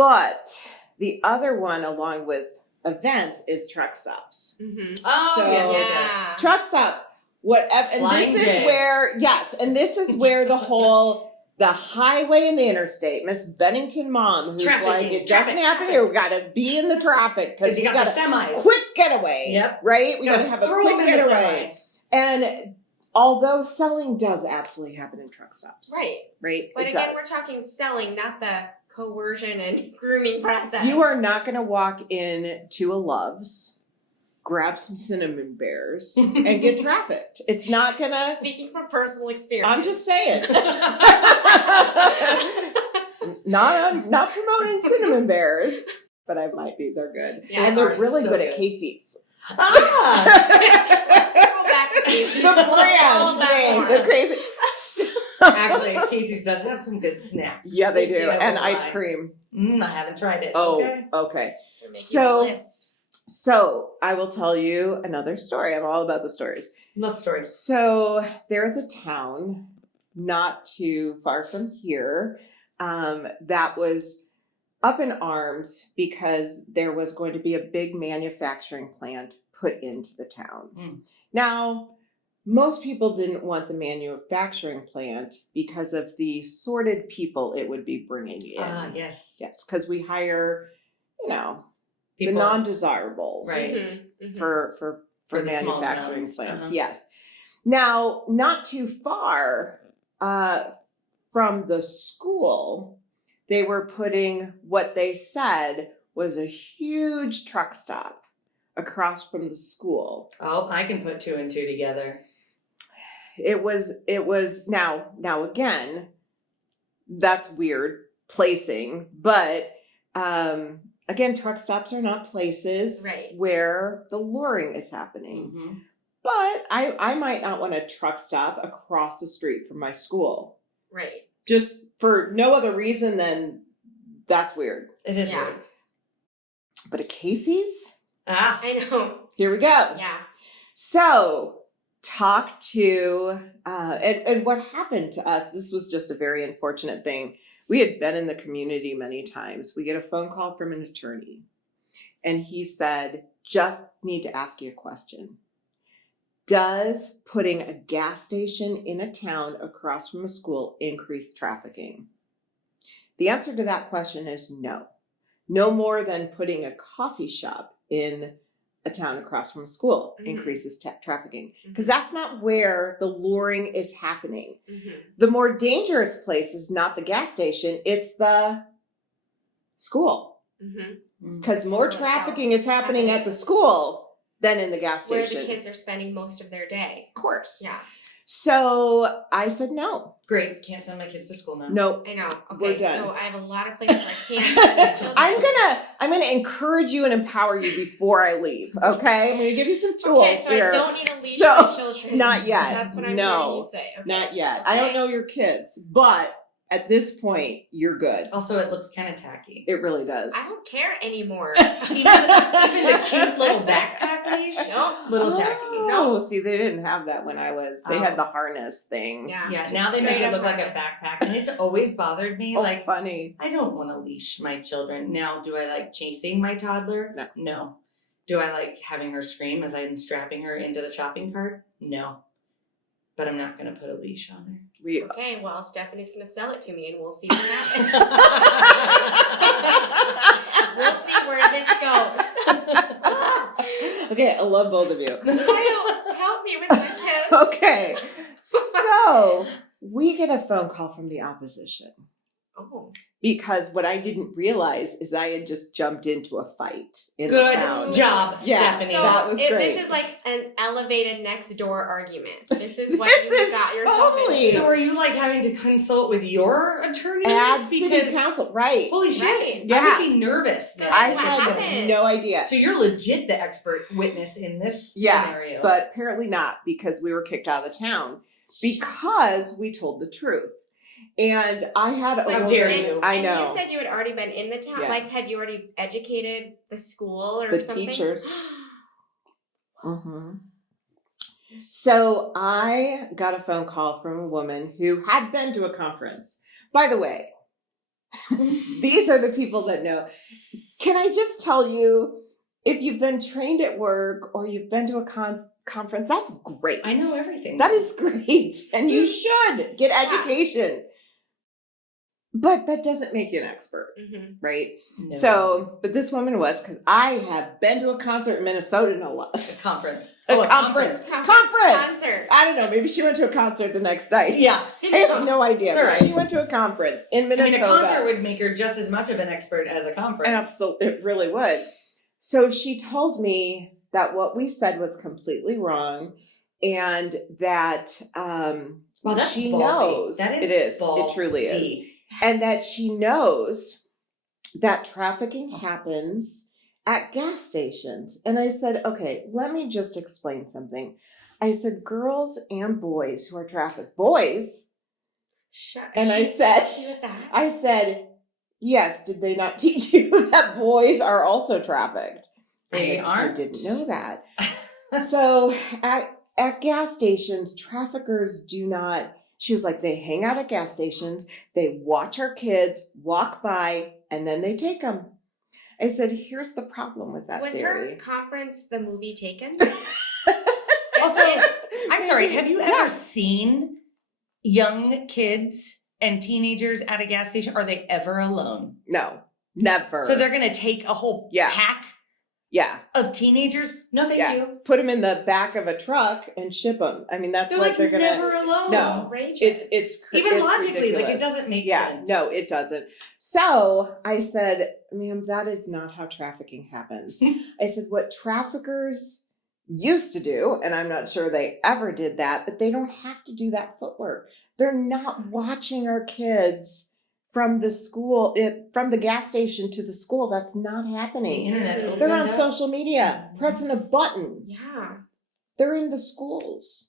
But the other one, along with events, is truck stops. Mm-hmm. Oh, So, yes. truck stops. Whatever. Flying And this J. is where, yes, and this is where the highway and the interstate, Miss Bennington mom, who's like, it doesn't happen here. We got to be in the traffic because we got the semis. Quick getaway. Yep. Right? We got to have a quick getaway. And although selling does absolutely happen in truck stops. Right. But it again, does. we're talking selling, not the coercion and grooming process. You are not going to walk in to a Love's, grab some cinnamon bears, and get trafficked. It's not going to... Speaking from personal experience. I'm just saying. not promoting cinnamon bears, but I might be. They're good. Yeah, and they're really so good at Casey's. Let's go back to Casey's. The brand name. They're crazy. Actually, Casey's does have some good snacks. Yeah, they do. And ice cream. I haven't tried it. Oh, okay. So I will tell you another story. I'm all about the stories. Love stories. So there is a town not too far from here that was up in arms because there was going to be a big manufacturing plant put into the town. Now, most people didn't want the manufacturing plant because of the sordid people it would be bringing in. Yes. Yes, because we hire, people. The non-desirables, right? For manufacturing plants. Yes. Now, not too far from the school, they were putting what they said was a huge truck stop across from the school. Oh, I can put 2 and 2 together. It was now again, that's weird placing, but again, truck stops are not places where the luring is happening. But I might not want a truck stop across the street from my school. Right. Just for no other reason than that's weird. It is weird. But a Casey's? I know. Here we go. Yeah. So talk to, and what happened to us, this was just a very unfortunate thing. We had been in the community many times. We get a phone call from an attorney, and he said, just need to ask you a question. Does putting a gas station in a town across from a school increase trafficking? The answer to that question is no. No more than putting a coffee shop in a town across from a school increases trafficking. Because that's not where the luring is happening. The more dangerous place is not the gas station, it's the school. Because more trafficking is happening at the school than in the gas station. Where the kids are spending most of their day. Of course. Yeah. So I said no. Great. Can't send my kids to school now. Nope. I know. Okay, we're done. So I have a lot of places where I can't send my children. I'm gonna encourage you and empower you before I leave. Okay, I'm gonna give you some tools here. here. I don't need to leash my children. Not yet. That's what I'm hearing you say. Okay. Not yet. Okay. I don't know your kids, but at this point, you're good. Also, it looks kind of tacky. It really does. I don't care anymore. Even the cute little backpack leash. Nope. Little tacky. No, see, they didn't have that when I was. They had the harness thing. Yeah. Now they make it look like a backpack, and it's always bothered me. Oh, funny. I don't want to leash my children. Now, do I like chasing my toddler? No. Do I like having her scream as I'm strapping her into the shopping cart? No. But I'm not going to put a leash on her. Okay, well, Stephanie's going to sell it to me, and we'll see what happens. We'll see where this goes. Okay, I love both of you. Help me with the kids. Okay, so we get a phone call from the opposition. Oh. Because what I didn't realize is I had just jumped into a fight in Good the town. job, Stephanie. So that was great. This is like an elevated next door argument. This is what This you is got yourself totally- into. So are you like having to consult with your attorney? At city council, right. Holy shit. Right. Yeah. I would be nervous. So I what had happened? no idea. So you're legit the expert witness in this scenario. But apparently not, because we were kicked out of the town because we told the truth. And I had a How dare you. I and know. you said you had already been in the town. Yeah. Like, had you already educated the school or The something? teachers. So I got a phone call from a woman who had been to a conference. By the way, These are the people that know. Can I just tell you, if you've been trained at work or you've been to a conference, that's great. I know everything. That is great. And you should get education. But that doesn't make you an expert, right? No. So, but this woman was, because I have been to a concert in Minnesota, no less. A conference. A conference. Concert. I don't know. Maybe she went to a concert the next night. Yeah. I have no idea. It's all right. She went to a conference in Minnesota. I mean, a concert would make her just as much of an expert as a conference. Absolutely. It really would. So she told me that what we said was completely wrong and that wow, that's she ballsy. knows. That is it is. ballsy. It truly is. And that she knows that trafficking happens at gas stations. And I said, okay, let me just explain something. I said, girls and boys who are trafficked, boys. And I said, yes, did they not teach you that boys are also trafficked? They aren't. I didn't know that. So at gas stations, traffickers do not. She was like, they hang out at gas stations, they watch our kids walk by, and then they take them. I said, here's the problem with that theory. Was her conference the movie Taken? Also, I'm sorry, have you ever seen young kids and teenagers at a gas station? Are they ever alone? No, never. So they're going to take a whole pack of teenagers? No, thank you. Put them in the back of a truck and ship them. I mean, that's what they're going to. They're never alone. No, it's even it's logically, ridiculous. like it doesn't make sense. No, it doesn't. So I said, ma'am, that is not how trafficking happens. I said, what traffickers used to do, and I'm not sure they ever did that, but they don't have to do that footwork. They're not watching our kids from the school, from the gas station to the school. That's not happening. The internet They're on social media, pressing a button. Yeah. They're in the schools.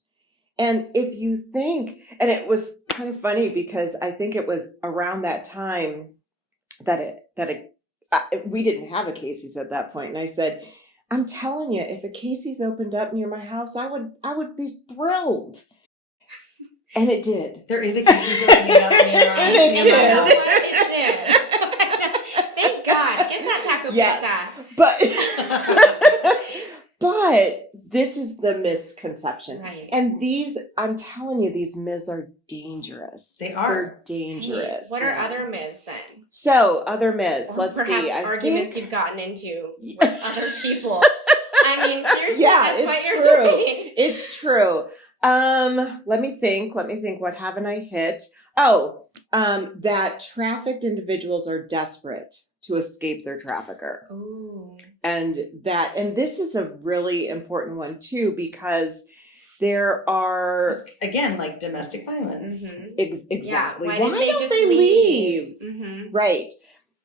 And if you think, and it was kind of funny because I think it was around that time that we didn't have a Casey's at that point. And I said, I'm telling you, if a Casey's opened up near my house, I would be thrilled. And it did. There is a Casey's opening up near our And it did. It did. Thank God. Get that taco pizza. But this is the misconception. Right. And these, I'm telling you, these myths are dangerous. They are. They're dangerous. Right. What are other myths then? So, other myths. Or Let's perhaps see. arguments you've gotten into with other people. I mean, seriously, yeah, that's what you're true. doing. It's true. Let me think. What haven't I hit? That trafficked individuals are desperate to escape their trafficker. Ooh. And this is a really important one too, because there are, again, like domestic violence. Mm-hmm. Exactly. Yeah. Why don't they leave? Mm-hmm. Right.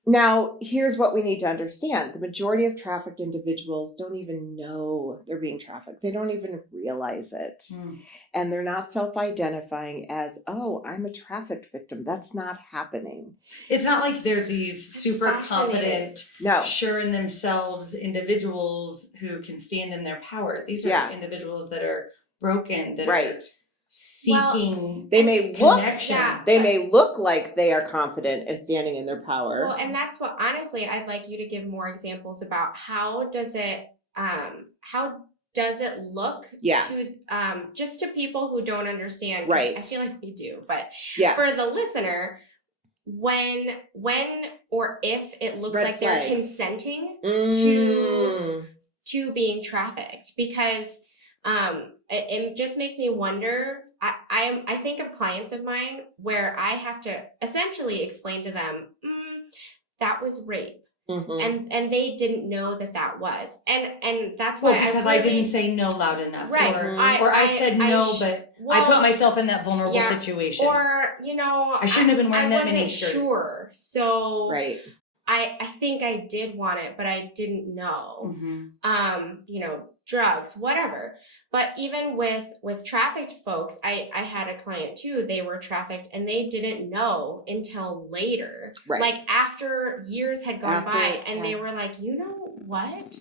Now, here's what we need to understand. The majority of trafficked individuals don't even know they're being trafficked. They don't even realize it. And they're not self-identifying as, oh, I'm a trafficked victim. That's not happening. It's not like they're these super confident, sure in themselves individuals who can stand in their power. These are individuals that are broken, that are seeking they may connection. They may look like they are confident and standing in their power. Well, and that's what, honestly, I'd like you to give more examples about how does it look to just to people who don't understand. Right. I feel like we do, but yes. for the listener, when or if it looks like they're consenting to being trafficked, because it just makes me wonder. I think of clients of mine where I have to essentially explain to them, that was rape. Mm-hmm. And they didn't know that was. And that's why I didn't say no loud enough. Right. Or I said no, but I put myself in that vulnerable situation. Or, I shouldn't have been wearing that mini skirt. Sure. So right. I think I did want it, but I didn't know. Mm-hmm. Drugs, whatever. But even with trafficked folks, I had a client too. They were trafficked and they didn't know until later. Right. Like after years had gone by and they were like, you know what?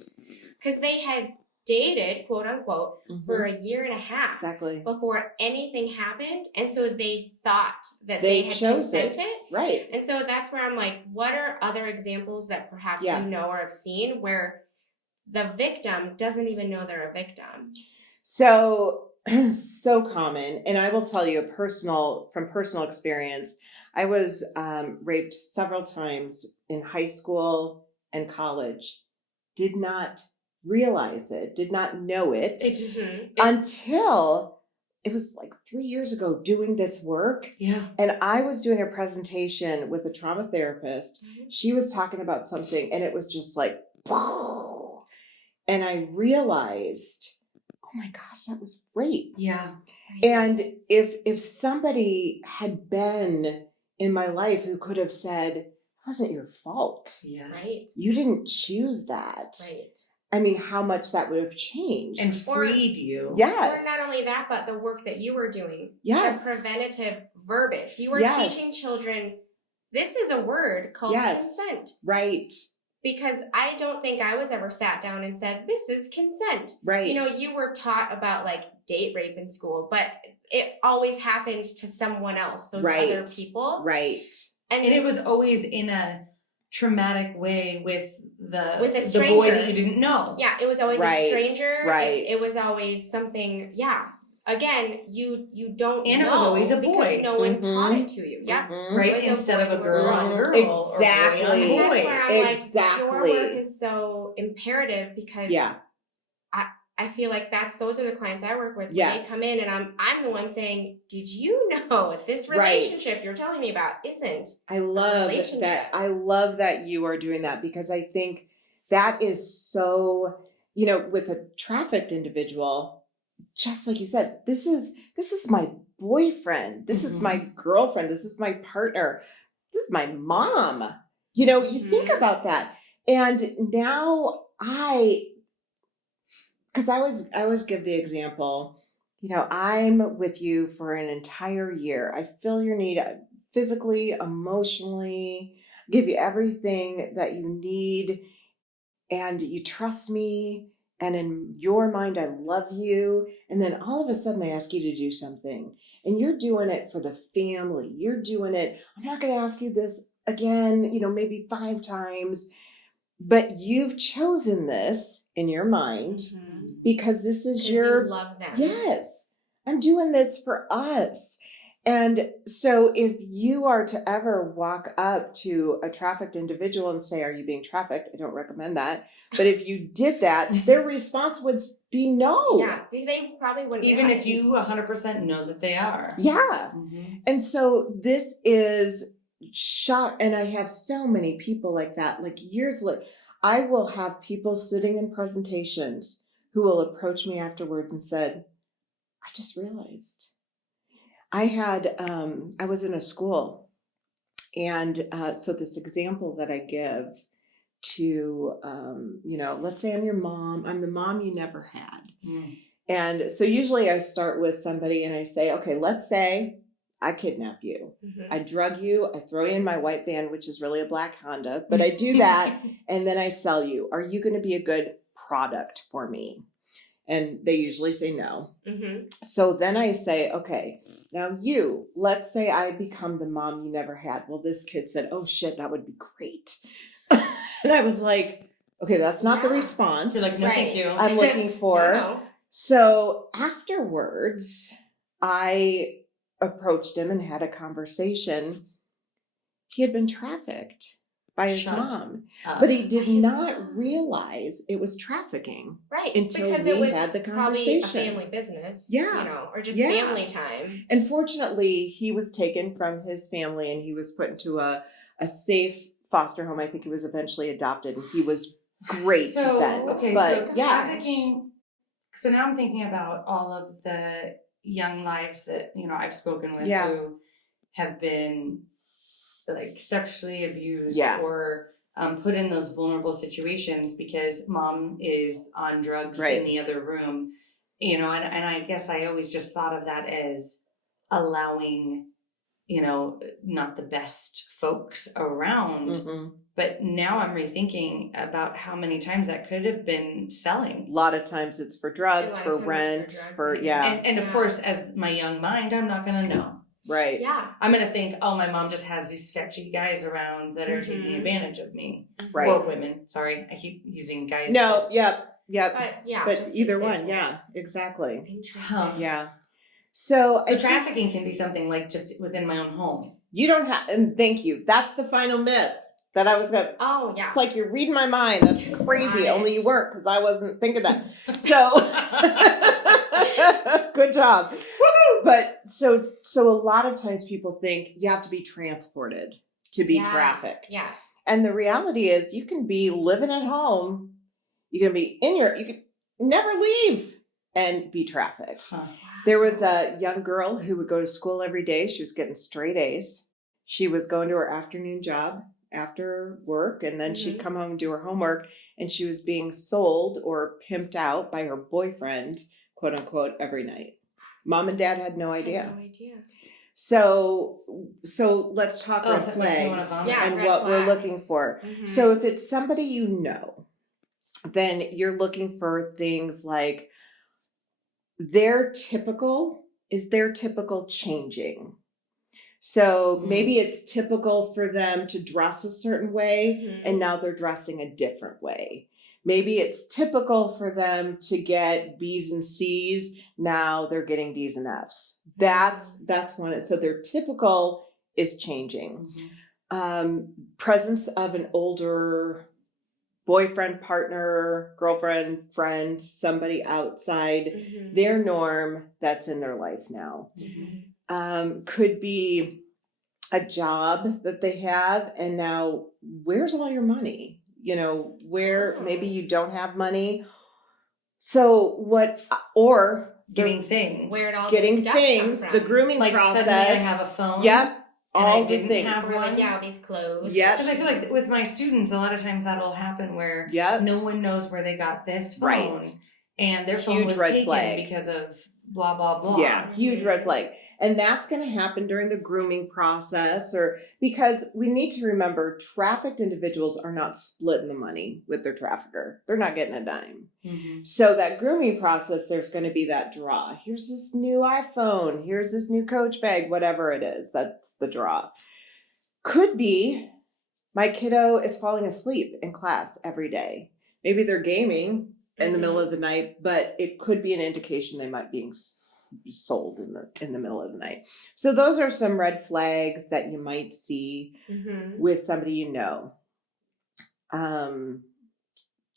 Because they had dated, quote unquote, for a year and a half Exactly. before anything happened. And so they thought that they had chose consented. it. Right. And so that's where I'm like, what are other examples that perhaps Yeah. you know or have seen where the victim doesn't even know they're a victim? So common. And I will tell you from personal experience, I was raped several times in high school and college. Did not realize it, did not know it, until it was like 3 years ago doing this work. Yeah. And I was doing a presentation with a trauma therapist. She was talking about something and it was just like, and I realized, oh my gosh, that was rape. Yeah. And if somebody had been in my life who could have said, it wasn't your fault. Yes. Right. You didn't choose that. Right. I mean, how much that would have changed. And freed you. Yes. Or not only that, but the work that you were doing. Yes. The preventative verbiage. You were teaching children, this is a word called consent. Right. Because I don't think I was ever sat down and said, this is consent. Right. You know, you were taught about like date rape in school, but it always happened to someone else, those other people. Right. And it was always in a traumatic way with a stranger. The boy that you didn't know. Yeah, it was always a stranger. Right. It was always something, Again, you don't and know. It was always a boy. Because no one taught it to you. Yeah. Right? Instead of a girl on girl. Exactly. Or boy on boy. And that's where I'm exactly. like, your work is so imperative because I feel like those are the clients I work with. When they come in and I'm the one saying, did you know this relationship you're telling me about isn't I love that. I love that you are doing that because I think that is so, with a trafficked individual, just like you said, this is my boyfriend. This is my girlfriend. This is my partner. This is my mom. You think about that. And now because I always give the example, I'm with you for an entire year. I fill your need physically, emotionally, give you everything that you need, and you trust me. And in your mind, I love you. And then all of a sudden I ask you to do something and you're doing it for the family. You're doing it. I'm not going to ask you this again, maybe 5 times, but you've chosen this in your mind because this is you love them. Yes, I'm doing this for us. And so if you are to ever walk up to a trafficked individual and say, are you being trafficked? I don't recommend that. But if you did that, their response would be no. Yeah, they probably wouldn't. Even if you 100% know that they are. Yeah. And so this is shock. And I have so many people like that, like years later. I will have people sitting in presentations who will approach me afterwards and said, I just realized. I was in a school, and so this example that I give to, let's say I'm your mom, I'm the mom you never had. And so usually I start with somebody and I say, okay, let's say I kidnap you. I drug you, I throw you in my white van, which is really a black Honda, but I do that and then I sell you. Are you going to be a good product for me? And they usually say no. So then I say, okay, now let's say I become the mom you never had. Well, this kid said, oh shit, that would be great. And I was like, okay, that's not the response. You're like, no, thank you. I'm looking for. No. So afterwards, I approached him and had a conversation. He had been trafficked by his mom, but he did not realize it was trafficking. Right. Until because we it was had the probably conversation. a family business. Yeah. Or just family time. And fortunately, he was taken from his family and he was put into a safe foster home. I think he was eventually adopted and he was great then. Okay, but so trafficking. So now I'm thinking about all of the young lives that, I've spoken with who have been like sexually abused or put in those vulnerable situations because mom is on drugs in the other room, and I guess I always just thought of that as allowing not the best folks around. Mm-hmm. But now I'm rethinking about how many times that could have been selling. A lot of times it's for drugs, A lot for of times rent, it's for drugs, for I yeah. think. And of course, as my young mind, I'm not going to know. Right. Yeah. I'm going to think, oh, my mom just has these sketchy guys around that are taking Mhm. advantage of me. Right. Or women. Sorry, I keep using guys. No, yep. But yeah, But just either examples. one, yeah, exactly. Interesting. Huh. Yeah. So I think trafficking can be something like just within my own home. you don't have, and thank you. That's the final myth that I was going to. Oh yeah. It's like you're reading my mind. That's crazy. Got Only it. you weren't because I wasn't thinking that. So good job. Woo! But so a lot of times people think you have to be transported to be trafficked. Yeah. And the reality is you can be living at home. You can be you can never leave and be trafficked. Huh. There was a young girl who would go to school every day. She was getting straight A's. She was going to her afternoon job after work, and then she'd come home and do her homework, and she was being sold or pimped out by her boyfriend, quote unquote, every night. Mom and dad had no idea. I had no idea. So let's talk red flags and red what we're flags. looking for. Mhm. So if it's somebody you know, then you're looking for things like is their typical changing. So maybe it's typical for them to dress a certain way and now they're dressing a different way. Maybe it's typical for them to get B's and C's. Now they're getting D's and F's. That's one. So their typical is changing. Presence of an older boyfriend, partner, girlfriend, friend, somebody outside their norm that's in their life now. Could be a job that they have, and now where's all your money? Where maybe you don't have money. So or getting things. Where it all getting this stuff things, come the from. grooming like process. Suddenly I have a phone. Yep. All I the didn't things. have Or one. like, all these clothes. Yep. Because I feel like with my students, a lot of times that'll happen where no one knows where they got this phone. Right. And their phone Huge was red taken flag. because of blah, blah, blah. Yeah, huge red flag. And that's going to happen during the grooming process, or because we need to remember trafficked individuals are not splitting the money with their trafficker. They're not getting a dime. So that grooming process, there's going to be that draw. Here's this new iPhone. Here's this new Coach bag, whatever it is. That's the draw. Could be my kiddo is falling asleep in class every day. Maybe they're gaming in the middle of the night, but it could be an indication they might be sold in the middle of the night. So those are some red flags that you might see with somebody you know.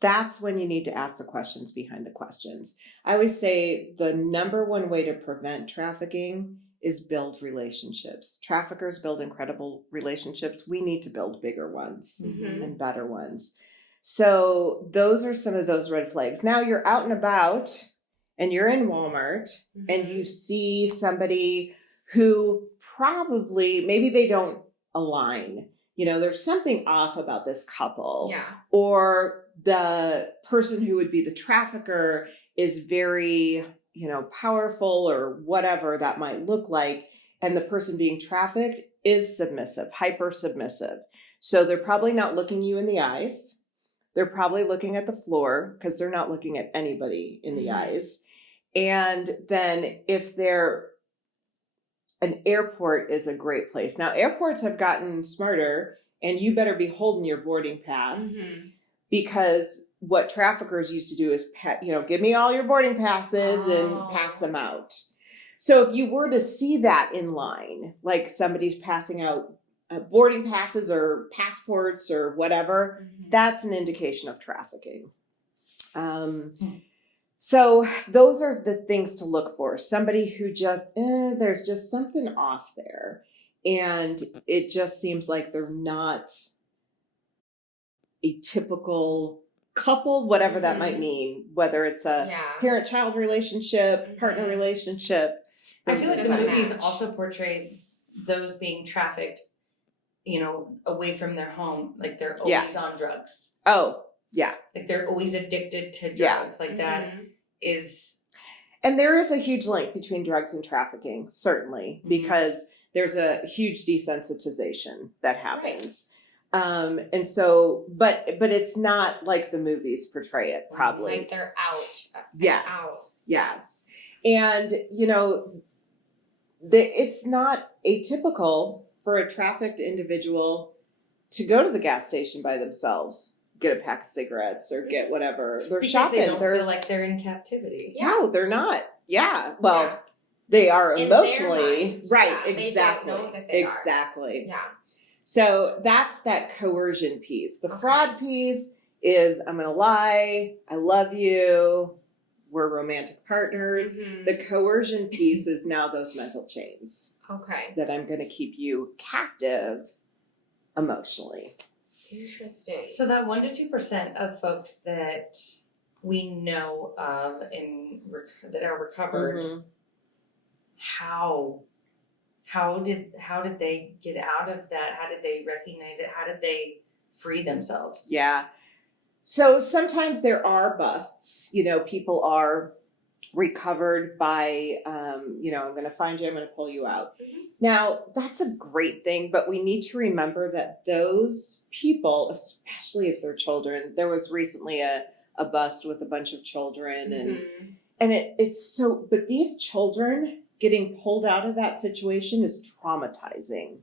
That's when you need to ask the questions behind the questions. I always say the number one way to prevent trafficking is build relationships. Traffickers build incredible relationships. We need to build bigger ones and better ones. So those are some of those red flags. Now you're out and about and you're in Walmart and you see somebody who probably, maybe they don't align. There's something off about this couple. Yeah. Or the person who would be the trafficker is very, powerful or whatever that might look like. And the person being trafficked is submissive, hyper submissive. So they're probably not looking you in the eyes. They're probably looking at the floor because they're not looking at anybody in the eyes. And then if an airport is a great place. Now, airports have gotten smarter, and you better be holding your boarding pass because what traffickers used to do is, give me all your boarding passes and pass them out. So if you were to see that in line, like somebody's passing out boarding passes or passports or whatever, that's an indication of trafficking. So those are the things to look for. Somebody who just, there's just something off there. And it just seems like they're not a typical couple, whatever that might mean, whether it's a parent-child relationship, partner relationship. I feel like the doesn't movies match. also portray those being trafficked, away from their home. Like they're always on drugs. Oh, yeah. Like they're always addicted to drugs. Yeah. Like that is. And there is a huge link between drugs and trafficking, certainly, because there's a huge desensitization that happens. And so, but it's not like the movies portray it, probably. Like they're out. Yes. Out. Yes. And, you know, it's not atypical for a trafficked individual to go to the gas station by themselves, get a pack of cigarettes or get whatever. They're because shopping. they don't feel like they're in captivity. Yeah. No, they're not. Yeah. Well, they are In their emotionally. mind, Right. yeah, Exactly. they don't know that they are. Exactly. Yeah. So that's that coercion piece. The Okay. fraud piece is I'm going to lie. I love you. We're romantic partners. Mhm. The coercion piece is now those mental chains Okay. that I'm going to keep you captive emotionally. Interesting. So that 1% to 2% of folks that we know of and that are recovered, Mhm. how did they get out of that? How did they recognize it? How did they free themselves? Yeah. So sometimes there are busts. You know, people are recovered by, you know, I'm going to find you, I'm going to pull you out. Mhm. Now, that's a great thing, but we need to remember that those people, especially if they're children, there was recently a bust with a bunch of children Mhm. and it's so, but these children getting pulled out of that situation is traumatizing.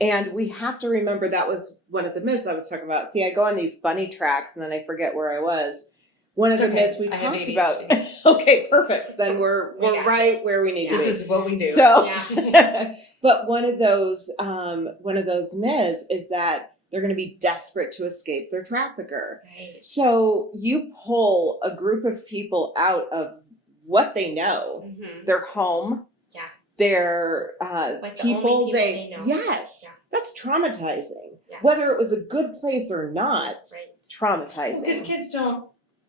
And we have to remember that was one of the myths I was talking about. See, I go on these bunny tracks and then I forget where I was. One of It's the okay. myths we I have talked about. ADHD. Okay, perfect. Then we're We got right where we need to be. This is what we do. So, Yeah. but one of those myths is that they're going to be desperate to escape their trafficker. Right. So you pull a group of people out of what they know, Mhm. their home, Yeah. their Like the people, only people they know. yes, Yeah. that's traumatizing. Yes. Whether it was a good place or not, Right. traumatizing. Because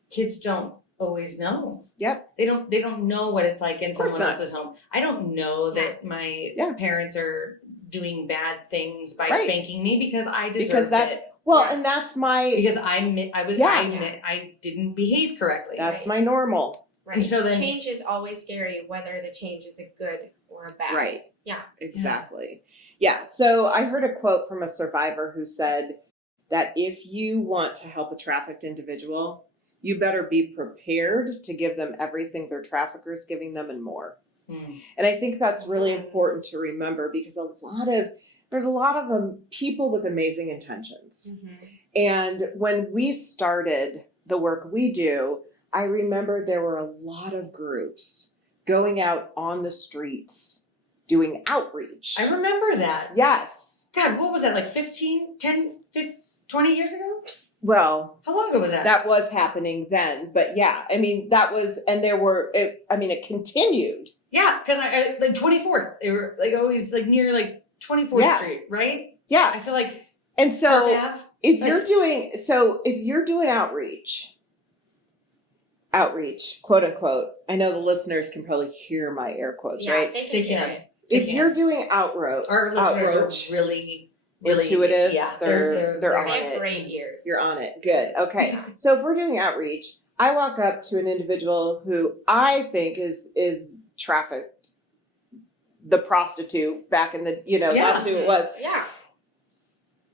kids don't always know. Yep. They don't know what it's like in Of course someone not. else's home. I don't know that my Yeah. parents are doing bad things by Right. spanking me because I deserved Because that's it. well, Yeah. and that's my Because I Yeah. didn't behave correctly. that's Right. my normal. Right. And so then- change is always scary, whether the change is a good or a bad. Right. Yeah. Exactly. Yeah. So I heard a quote from a survivor who said that if you want to help a trafficked individual, you better be prepared to give them everything their trafficker's giving them and more. And I think that's really important to remember because there's a lot of people with amazing intentions. Mhm. And when we started the work we do, I remember there were a lot of groups going out on the streets doing outreach. I remember that. Yes. God, what was that, like 20 years ago? Well, How long ago was that? that was happening then, but yeah, I mean, that was, and it continued. Yeah, because I like 24th. They were like always like near like 24th Yeah. Street, right? Yeah. I feel like And so Park Ave. if you're doing outreach, quote unquote, I know the listeners can probably hear my air quotes, Yeah, right? they can They hear can. it. If you're doing outreach, Our listeners outreach, are really intuitive, Yeah, they're on They have it. great ears. You're on it. Good. Okay. Yeah. So if we're doing outreach, I walk up to an individual who I think is trafficked, the prostitute back in the, Yeah. that's who it was. Yeah.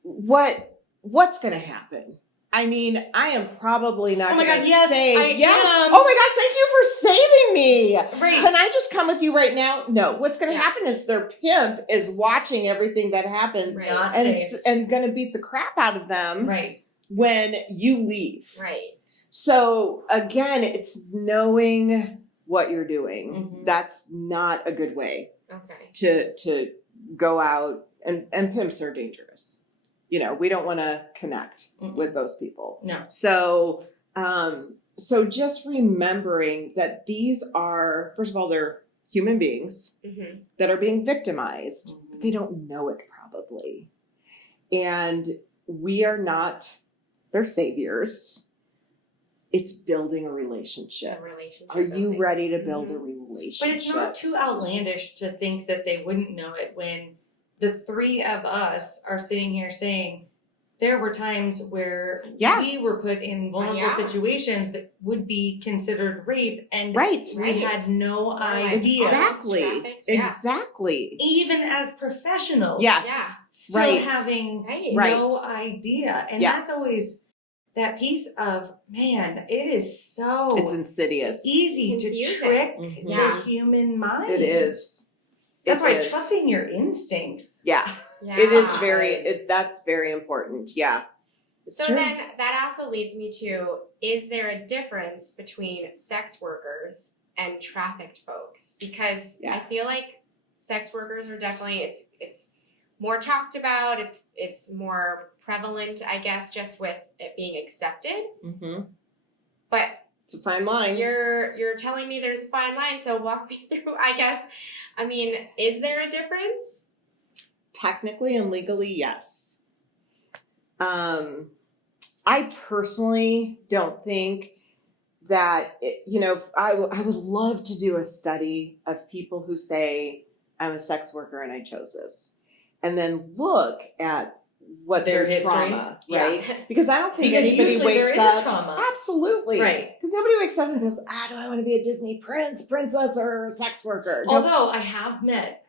What's going to happen? I mean, I am probably not Oh my going God, to yes, save. I am. Oh my gosh, thank you for saving me. Right. Can I just come with you right now? No. What's going to Yeah. happen is their pimp is watching everything that happens Right. Not and safe. and going to beat the crap out of them Right. when you leave. Right. So again, it's knowing what you're doing. Mhm. That's not a good way Okay. to go out, and pimps are dangerous. We don't want to connect with those people. No. So just remembering that these are, first of all, they're human beings Mhm. that are being victimized. Mhm. They don't know it probably. And we are not their saviors. It's building a relationship. A relationship Are you building. ready to build a Mhm. relationship? But it's not too outlandish to think that they wouldn't know it when the three of us are sitting here saying, there were times where Yeah. we were put in vulnerable Yeah. situations that would be considered rape, and Right. we had no Or like idea. Exactly. trafficked, yeah. Exactly. Even as professionals, Yes. Yeah. still Right. having Right. no idea. And Yeah. that's always that piece of, man, it is so It's insidious. easy to Confusing. trick Mhm. the Yeah. human mind. It is. That's It why is. trusting your instincts. Yeah. Yeah. It is that's very important. Yeah. It's So true. then that also leads me to, is there a difference between sex workers and trafficked folks? Because Yeah. I feel like sex workers are definitely, it's more talked about, it's more prevalent, I guess, just with it being accepted. Mm-hmm. But It's a fine line. you're telling me there's a fine line, so walk me through, I guess. I mean, is there a difference? Technically and legally, yes. I personally don't think that, I would love to do a study of people who say, I'm a sex worker and I chose this. And then look at what Their their history. trauma, Yeah. right? Because I don't think Because anybody usually there wakes is a up. trauma. Absolutely. Right. Because nobody wakes up and goes, do I want to be a Disney prince, princess, or sex worker? No. Although I have met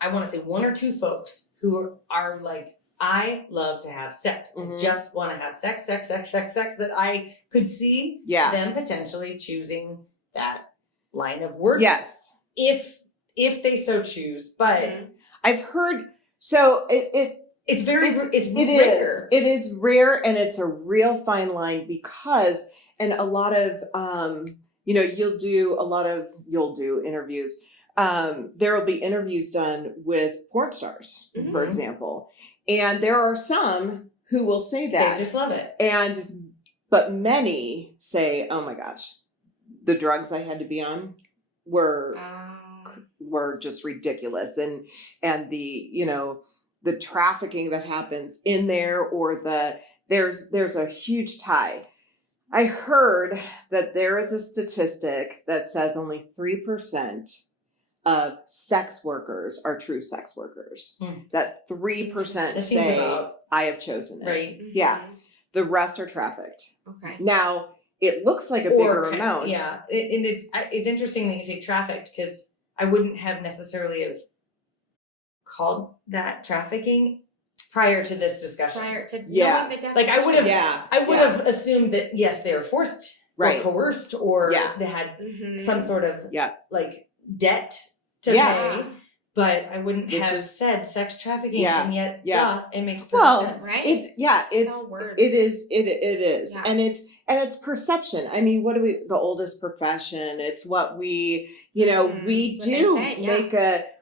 I want to say one or two folks who are like, I love to have sex. Mhm. I just want to have sex, that I could see Yeah. them potentially choosing that line of work. Yes. If they so choose. But Mhm. I've heard, so it's very it rare. is. It is rare, and it's a real fine line because, and a lot of, you'll do interviews. There will be interviews done with porn stars, Mhm. for example. And there are some who will say They that. just love it. But many say, oh my gosh, the drugs I had to be on were just ridiculous. And the trafficking that happens in there, or there's a huge tie. I heard that there is a statistic that says only 3% of sex workers are true sex workers. That 3% That seems say, about I have chosen it. right. Yeah. The rest are trafficked. Okay. Now, it looks like a bigger amount. Yeah. And it's interesting that you say trafficked, because I wouldn't have necessarily have called that trafficking prior to this discussion. Prior to Yeah. knowing the definition. Like I would have Yeah. have assumed that yes, they were forced Right. or coerced, or Yeah. they had Mhm. some sort of like debt to Yeah. pay. But I wouldn't Which have is- said sex trafficking, Yeah. and yet, Yeah. it makes perfect Well, sense. Right. it's all words. it is. Yeah. And it's perception. I mean, the oldest profession? It's what we, we That's what they do say, yeah. make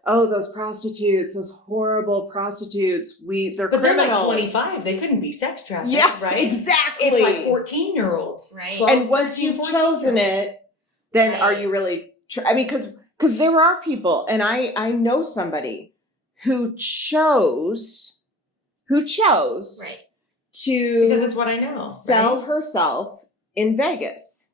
those prostitutes, those horrible prostitutes, they're But criminals. they're like 25. They couldn't be sex trafficked, Yeah, right? exactly. It's like 14-year-olds. Right. 12, And once 13, you've 14 chosen year-olds. it, then Right. are you really? Because there are people, and I know somebody who chose Right. to Because it's what I know. sell right? herself in Vegas,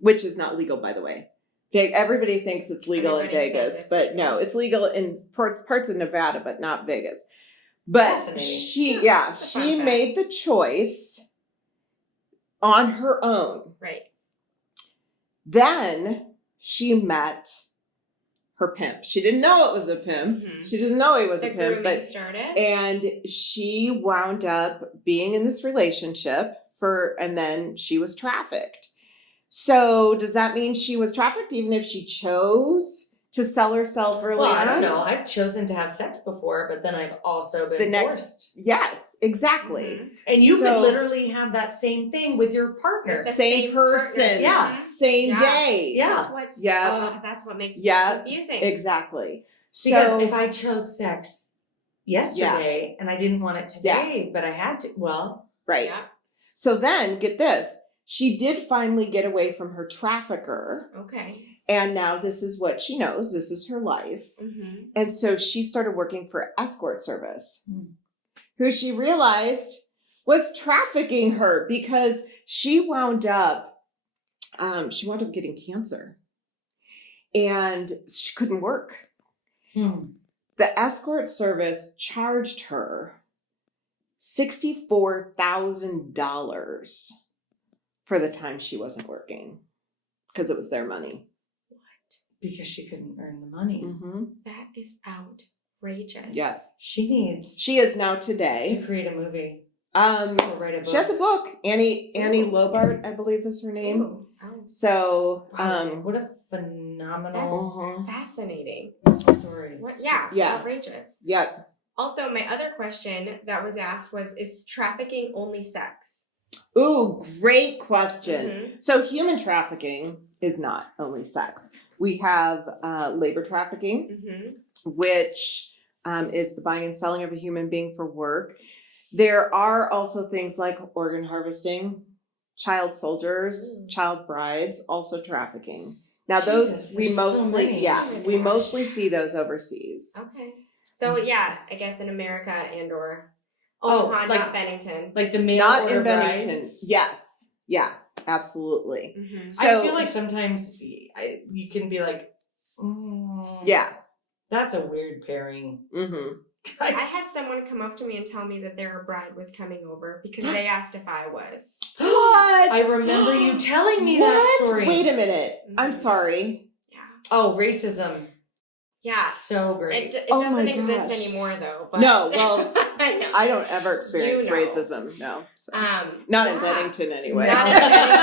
which is not legal, by the way. Everybody thinks it's legal Everybody in says Vegas, it's but legal. no, it's legal in parts of Nevada, but not Vegas. But Fascinating. she That's a fun fact. made the choice on her own. Right. Then she met her pimp. She didn't know it was a pimp. Mhm. She doesn't know he was The a pimp, grooming but started. and she wound up being in this relationship and then she was trafficked. So does that mean she was trafficked even if she chose to sell herself early Well, on? I don't know. I've chosen to have sex before, but then I've also been The next- forced. Yes, exactly. Mhm. And you So- could literally have that same thing with your partner. With the Same person. partner. Yeah. Mhm. Same Yeah. day. Yeah. That's what makes it Yeah. confusing. Exactly. Because So if I chose sex yesterday and I didn't want it today, but I had to, well, right. Yeah. So then get this. She did finally get away from her trafficker. Okay. And now this is what she knows. This is her life. Mm-hmm. And so she started working for escort service, Mm. who she realized was trafficking her because she wound up getting cancer and she couldn't work. The escort service charged her $64,000 for the time she wasn't working because it was their money. Because she couldn't earn the money. Mm-hmm. That is outrageous. Yeah. She is now to today. create a movie. Or write a book. She has a book. Annie Lobart, I believe is her name. Oh. So, Wow, what a phenomenal Fascinating. story. Yeah. Outrageous. Yep. Also, my other question that was asked was, is trafficking only sex? Ooh, great question. Mm-hmm. So human trafficking is not only sex. We have labor trafficking, Mm-hmm. which is the buying and selling of a human being for work. There are also things like organ harvesting, child soldiers, child brides, also trafficking. Now Jesus, those we there's so mostly many. we mostly see those overseas. Okay. So yeah, I guess in America and or like, not Bennington. Like the mail Not order in Bennington. brides? Yes. Yeah, absolutely. Mm-hmm. So, I feel like sometimes you can be like, yeah, that's a weird pairing. Mm-hmm. I had someone come up to me and tell me that their bride was coming over because they asked if I was. What? I remember you telling me what? that story. Wait a minute. Mm-hmm. I'm sorry. Yeah. Oh, racism. Yeah. So great. It Oh doesn't my exist gosh. anymore though. But No, well, I I don't ever experience You know. racism. No. So. Not yeah. in Bennington anyway. Not in Bennington.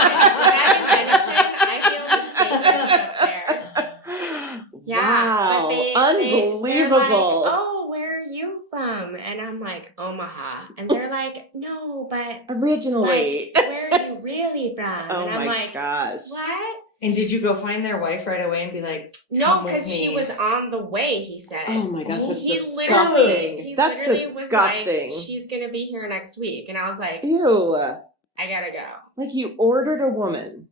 I feel the safest up there. Yeah. Wow. But Unbelievable. they're like, oh, where are you from? And I'm like, Omaha. And they're like, no, but Originally. like, where are you really from? Oh and I'm my like, gosh. what? And did you go find their wife right away and be like, No, because she was on the way, he said. Oh my gosh, that's he disgusting. That's literally disgusting. was like, she's going to be here next week. And I was like, Ew. I gotta go. Like you ordered a woman.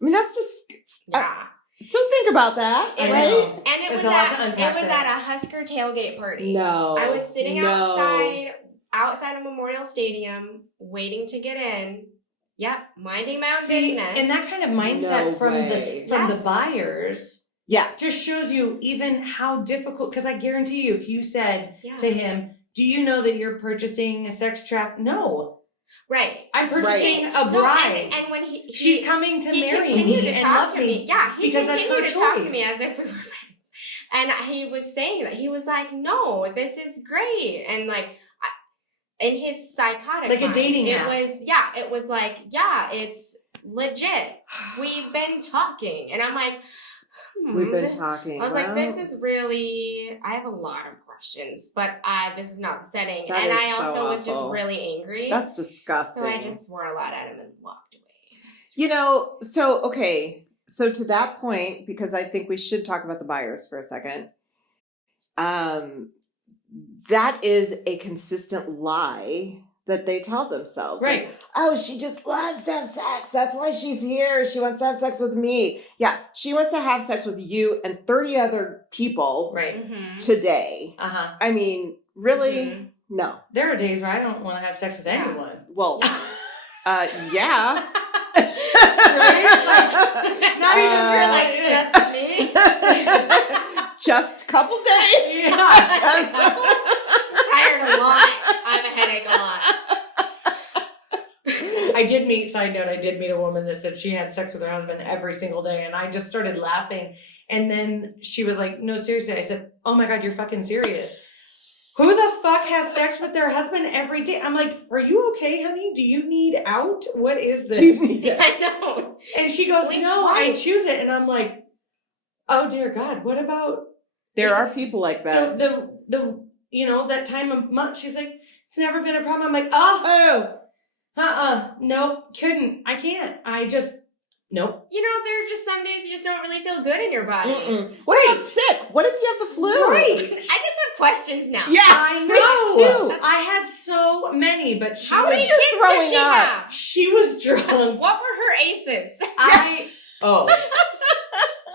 I mean, that's just. Yeah. So think about that, It right? was, and it There's was a lot to at unpack a there. Husker tailgate party. No. I was sitting no. outside of Memorial Stadium, waiting to get in. Yep, minding my own See, business. and that kind of mindset No from way. the buyers Yeah. just shows you even how difficult, because I guarantee you, if you said Yeah. to him, do you know that you're purchasing a sex trap? No. Right. I'm purchasing a No, bride. and when She's coming to he marry continued me to and talk love to me. Yeah, he because that's continued her to talk to choice. me as if we were friends. And he was saying that. He was like, no, this is great. And like, in his psychotic Like a mind, dating app. It was like, yeah, it's legit. We've been talking. And I'm like, We've been talking. I was like, this is really, I have a lot of questions, but this is not the setting. That And is I so also was just awful. really angry. That's disgusting. So I just swore a lot at him and walked away. So okay. So to that point, because I think we should talk about the buyers for a second. That is a consistent lie that they tell themselves. Right. Like, oh, she just loves to have sex. That's why she's here. She wants to have sex with me. Yeah, she wants to have sex with you and 30 other people Right. Mm-hmm. today. Uh-huh. I mean, really? Mm-hmm. No. There are days where I don't want to have sex with Yeah. anyone. Well, Yeah. yeah. Not even You're like, just me? Just a couple days. Yeah. I'm tired a lot. I have a headache a lot. I did meet a woman that said she had sex with her husband every single day, and I just started laughing. And then she was like, no, seriously. I said, oh my God, you're fucking serious. Who the fuck has sex with their husband every day? I'm like, are you okay, honey? Do you need out? What is this? I know. And she goes, Blink no, I twice. choose it. And I'm like, oh dear God, what about There are people like that. the that time of month? She's like, it's never been a problem. I'm like, oh, nope, I can't. I just, nope. You know, there are just some days you just don't really feel good in your body. Mm-mm. What about sick? What if you have the flu? Right. I just have questions now. Yeah, I me know. too. I had so many, but How many you're kids throwing does she up. have? she was drunk. What were her aces?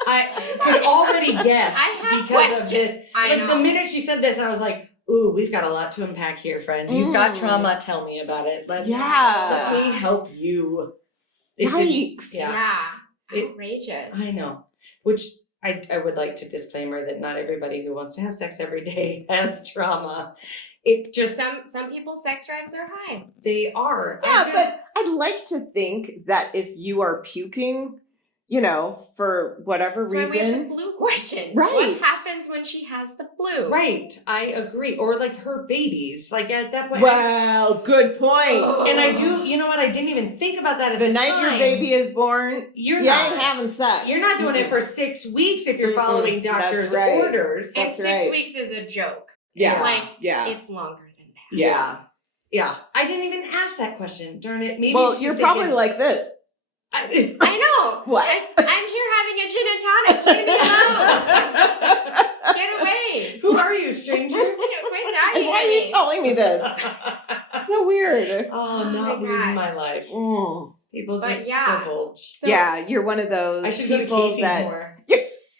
I could already guess I have because questions. of this. I Like know. the minute she said this, I was like, ooh, we've got a lot to unpack here, friend. You've got Mm. trauma. Tell me about it. Let Yeah. me help you. Yikes. Yeah. It- Outrageous. I know. Which I would like to disclaimer that not everybody who wants to have sex every day has trauma. it just, Some people's sex drives are high. they are. Yeah, but I'd like to think that if you are puking, for whatever That's why we have reason. the flu question. Right. What happens when she has the flu? Right. I agree. Or like her babies. Like at that point. Well, good point. Oh. And I do, you know what? I didn't even think about that at the The night time. your baby is born, You're you not ain't having sex. You're not doing it for 6 weeks if you're following doctor's That's right. orders. And That's 6 right. weeks is a joke. Yeah. Like, Yeah. it's longer than that. Yeah. Yeah. I didn't even ask that question. Darn it. Maybe Well, she's you're thinking, probably like this. I I know. What? I'm here having a gin and tonic. Leave me alone. Get away. Who are you, stranger? Quit dying. And why are you telling me this? So weird. Oh, not my weird in gosh. my life. Mm. People But just yeah. divulge. So, Yeah, you're one of those I should go to people Casey's that more.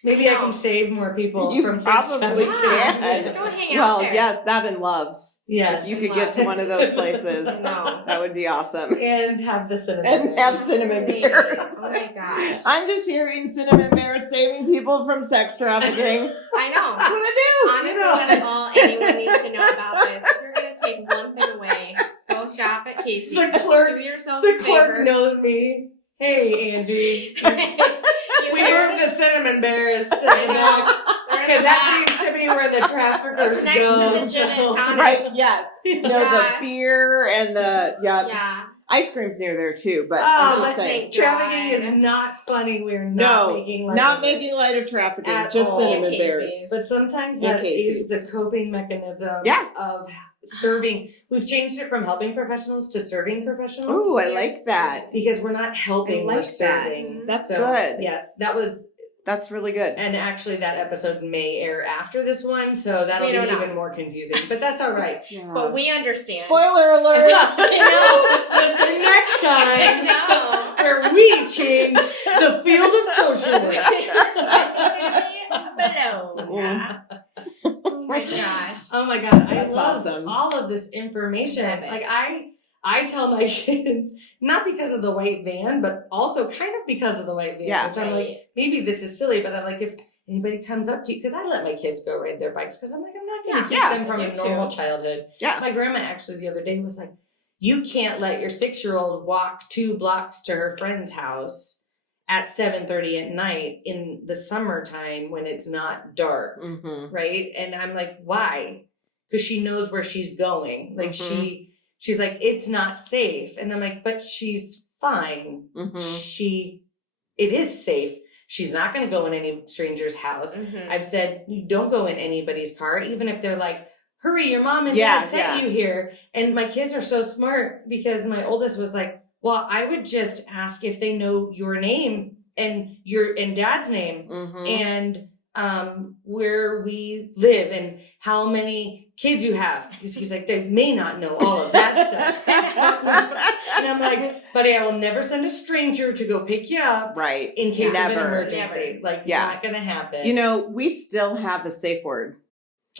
Maybe I No. can save more people You from sex probably trafficking. can. Just go hang out Well, there. yes, that and Loves. Yes. If you could get to one of those places, No. that would be awesome. And have the cinnamon. And have rolls. cinnamon Please. bears. Oh my gosh. I'm just hearing cinnamon bears saving people from sex trafficking. I know. That's what I Honestly, do. You know? that's all anyone needs to know about this. If you're going to take one thing away, go shop at Casey's. The clerk- Do yourself The a clerk favor. knows me. Hey, Angie. You We hear? moved the cinnamon bears to I the know. back. They're in Because the that back. seems to be where the traffickers It's next go. to the gin and tonic. Right, yes. The Yeah. beer and the, Yeah. ice cream's near there too, but Oh, I'm but just saying. thank Trafficking is not funny. We're No, not making light not of it. making light of trafficking, At just all. cinnamon Yeah, bears. Casey's. But sometimes In that cases. is the coping mechanism Yeah. of serving. We've changed it from helping professionals to serving professionals. Ooh, I like that. Because we're not helping, I we're like that. serving. That's So, good. Yes, that was, That's really good. and actually that episode may air after this one, so that'll We be don't know. even more confusing. But that's all right. Yeah. But we understand. Spoiler alert! Listen next time No. where we change the field of social work. Below. Oh my gosh. Oh my god, I That's love awesome. all of this information. Love it. Like I tell my kids, not because of the white van, but also kind of because of the white van. Yeah. Which I'm like, maybe this is silly, but I'm like, if anybody comes up to you, because I let my kids go ride their bikes, because I'm like, I'm not going to Yeah. keep them from I a do normal too. childhood. Yeah. My grandma actually the other day was like, you can't let your 6-year-old walk 2 blocks to her friend's house at 7:30 at night in the summertime when it's not dark. Mm-hmm. Right. And I'm like, why? Because she knows where she's going. Like Mhm. she's like, it's not safe. And I'm like, but she's fine. Mm-hmm. It is safe. She's not going to go in any stranger's house. Mhm. I've said, you don't go in anybody's car, even if they're like, hurry, your mom and Yeah, dad sent you here. And my kids are so smart because my oldest was like, well, I would just ask if they know your name and your and dad's name Mm-hmm. and where we live and how many kids you have. Because he's like, they may not know all of that stuff. And I'm like, buddy, I will never send a stranger to go pick you up Right. in case of an Never. emergency. Like, Yeah. not gonna happen. You know, we still have a safe word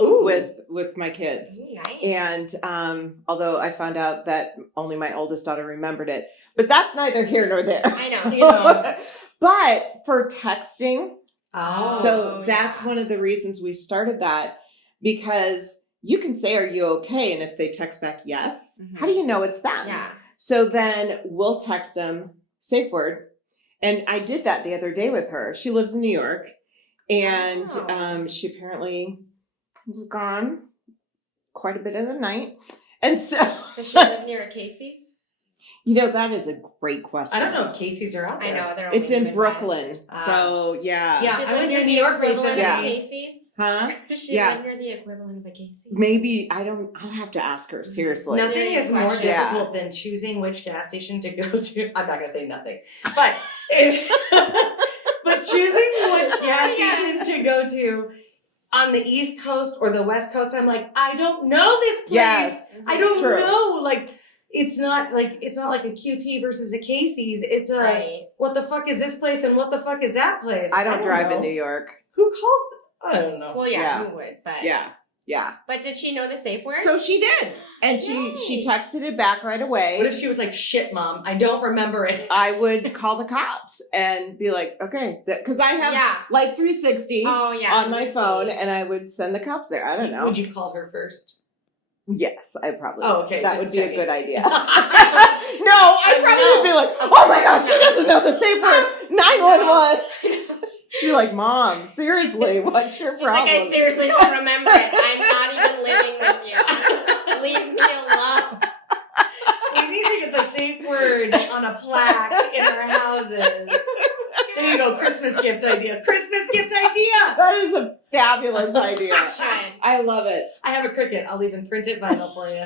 Ooh. with my kids. Ooh, nice. And although I found out that only my oldest daughter remembered it, but that's neither here nor there. I know. So- You know. but for texting, Oh. so that's yeah. one of the reasons we started that, because you can say, "Are you okay?" And if they text back yes, Mhm. how do you know it's them? Yeah. So then we'll text them safe word. And I did that the other day with her. She lives in New York, and Oh. she apparently was gone quite a bit of the night. And so, Does she live near a Casey's? that is a great question. I don't know if Casey's are out I there. know they're. It's only in Midwest. Brooklyn. So, Yeah. She I lived went to near New the York equivalent recently. of a Yeah. Casey's. Huh? Does she Yeah. live near the equivalent of a Casey's? Maybe, I'll have to ask her, seriously. Nothing Serious is more question. difficult than choosing which gas station to go to. I'm not gonna say nothing, but but choosing which gas station to go to on the East Coast or the West Coast. I'm like, I don't know this place. Yes. I don't True. know. Like, it's not like a QT versus a Casey's. It's a Right. what the fuck is this place and what the fuck is that place? I don't drive know. in New York. Who calls? I don't know. Well, yeah, Yeah. who would? But Yeah. But did she know the safe word? So she did. And she Yay. texted it back right away. What if she was like, shit, mom, I don't remember it. I would call the cops and be like, okay, because I have Yeah. Life 360 Oh yeah. on my let me phone, see. and I would send the cops there. I don't know. Would you call her first? Yes, I probably Oh, would. okay, That just would be a checking. good idea. No, I probably would be like, oh my gosh, she doesn't know the safe word. 911. She'd be like, Mom, seriously, what's your She's like, problem? I seriously don't remember it. I'm not even living with you. Leave me alone. We need to get the safe word on a plaque in our houses. There you go, Christmas gift idea. Christmas gift idea! That is a fabulous idea. Should. I love it. I have a Cricut. I'll even print it vinyl for you.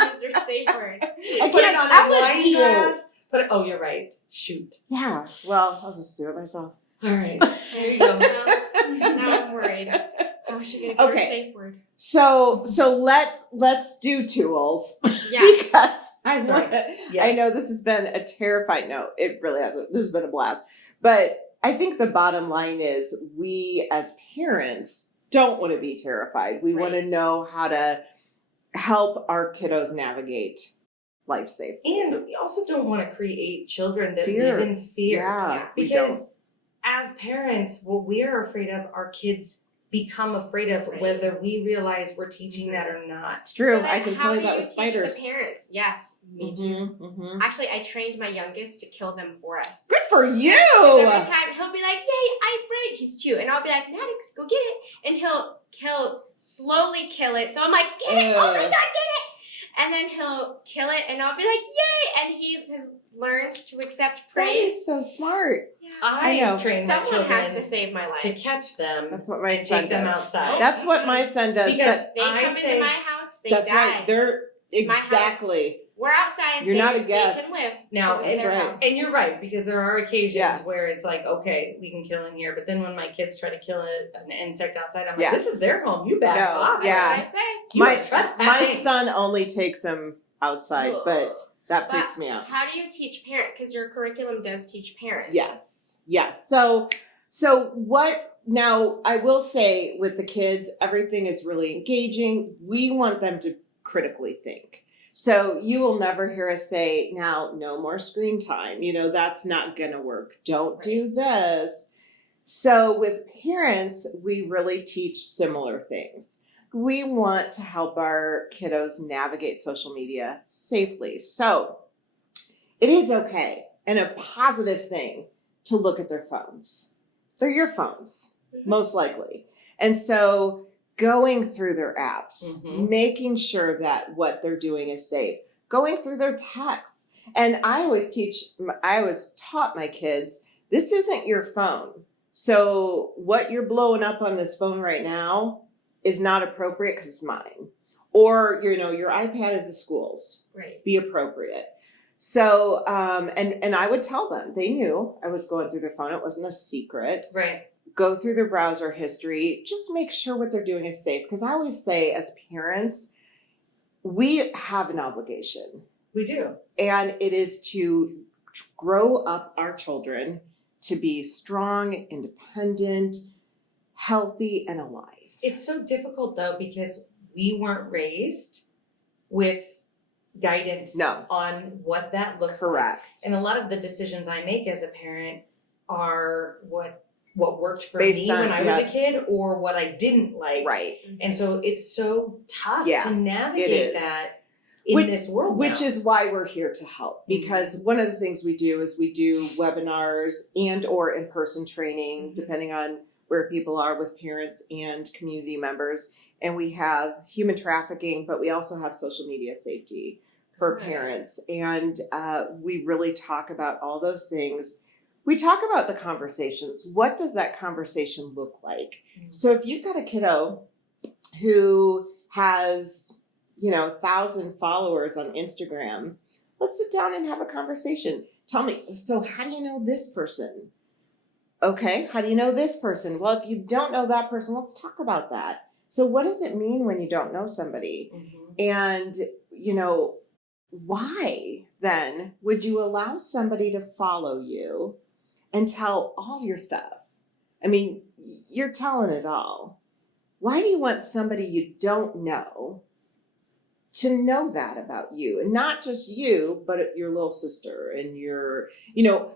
Use your safe word. I Put it can't on tell a it to wine you. glass. Oh, you're right. Shoot. Yeah, well, I'll just do it myself. All right. There you go. Now I'm worried. How is she gonna get her Okay. safe word? So let's do tools. Yeah. Because I Sorry. want to, Yes. I know this has been a terrifying, no, it really hasn't. This has been a blast. But I think the bottom line is we as parents don't want to be terrified. We want to Right. know how to help our kiddos navigate life safe. And we also don't want to create children that Fear. live in fear. Yeah, we Because don't. as parents, what we are afraid of, our kids become afraid of, Right. whether we realize we're teaching that or not. It's true. So then I can how tell you do that with teach spiders. The parents, yes, me too. Mm-hmm, mm-hmm. Actually, I trained my youngest to kill them for us. Good for you. 'Cause every time he'll be like, "Yay, I'm brave!" He's 2, and I'll be like, "Maddox, go get it," and he'll slowly kill it. So I'm like, "Get it! Oh my god, get it!" And then he'll kill it, and I'll be like, "Yay!" And he has learned to accept That praise. is so smart. Yeah. I know. train my Someone children has to save my life. to catch them That's what my and son take them does. outside. That's what my son does. Because But They I come say- into my house, they that's die. right. They're It's my house. exactly. We're outside. You're they, not a They guest. can live. Now, 'cause it's That's their right. house. And you're right, because there are occasions Yeah. where it's like, okay, we can kill in here. But then when my kids try to kill an insect outside, I'm Yeah. like, this is their home. You back No, off. yeah. That's what I say. You My are trespassing. my son only takes him outside, but that But freaks me out. How do you teach parents? Because your curriculum does teach parents. Yes. Yes. So what now I will say with the kids, everything is really engaging. We want them to critically think. So you will never hear us say, now, no more screen time. That's not going to work. Don't do this. So with parents, we really teach similar things. We want to help our kiddos navigate social media safely. So it is okay and a positive thing to look at their phones. They're your phones, most likely. And so going through their apps, making sure that what they're doing is safe, going through their texts. And I always taught my kids, this isn't your phone. So what you're blowing up on this phone right now is not appropriate because it's mine. Or, your iPad is the school's. Right. Be appropriate. So, and I would tell them, they knew I was going through their phone. It wasn't a secret. Right. Go through their browser history. Just make sure what they're doing is safe. Because I always say, as parents, we have an obligation. We do. And it is to grow up our children to be strong, independent, healthy, and alive. It's so difficult, though, because we weren't raised with guidance No. on what that looks like. Correct. And a lot of the decisions I make as a parent are what worked for Based me on- when I was a kid or what I didn't like. Right. And so it's so tough Yeah, to navigate is. that in this world Which now. is why we're here to help. Because one of the things we do is we do webinars and or in-person training, depending on where people are with parents and community members. And we have human trafficking, but we also have social media safety for Right. parents. And we really talk about all those things. We talk about the conversations. What does that conversation look like? So if you've got a kiddo who has 1,000 followers on Instagram, let's sit down and have a conversation. Tell me, so how do you know this person? Okay, how do you know this person? Well, if you don't know that person, let's talk about that. So what does it mean when you don't know somebody? And, why then would you allow somebody to follow you and tell all your stuff? I mean, you're telling it all. Why do you want somebody you don't know to know that about you? And not just you, but your little sister and your,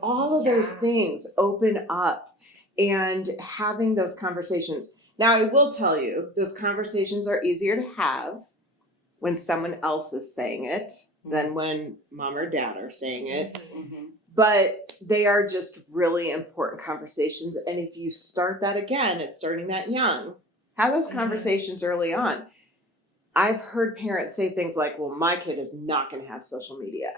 all of those Yeah. things open up, and having those conversations. Now, I will tell you, those conversations are easier to have when someone else is saying it than when mom or dad are saying it. Mm-hmm. But they are just really important conversations. And if you start that again, it's starting that young. Have those conversations early on. I've heard parents say things like, well, my kid is not going to have social media.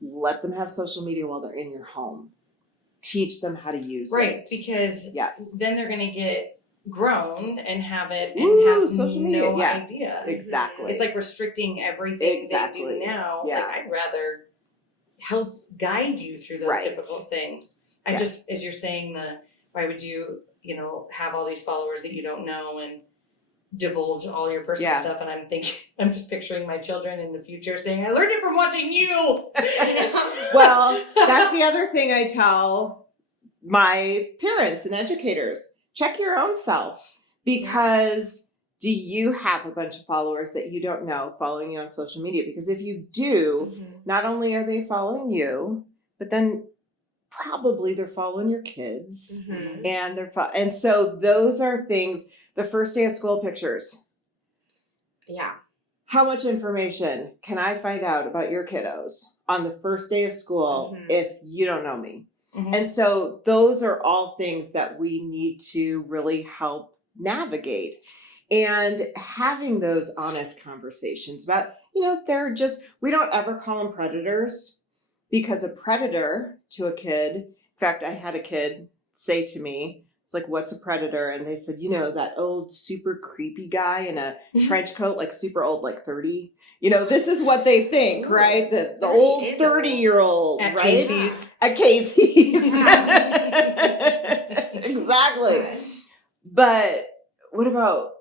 Let them have social media while they're in your home. Teach them how to use it. Right, because then they're going to get grown and have it and Ooh, have social media, no idea. Exactly. It's like restricting everything they do now. Yeah. Like, I'd rather help guide you through those difficult things. I just, as you're saying, why would you, have all these followers that you don't know and divulge all your personal stuff? And I'm just picturing my children in the future saying, I learned it from watching you. Well, that's the other thing I tell my parents and educators. Check your own self, because do you have a bunch of followers that you don't know following you on social media? Because if you do, not only are they following you, but then probably they're following your kids, and and so those are things. The first day of school pictures. Yeah. How much information can I find out about your kiddos on the first day of school if you don't know me? And so those are all things that we need to really help navigate. And having those honest conversations about, they're just, we don't ever call them predators, because a predator to a kid, in fact, I had a kid say to me, it's like, what's a predator? And they said, that old super creepy guy in a trench coat, like super old, like 30. This is what they think, right? The old 30-year-old, at right? Casey's. At Casey's. Exactly. But what about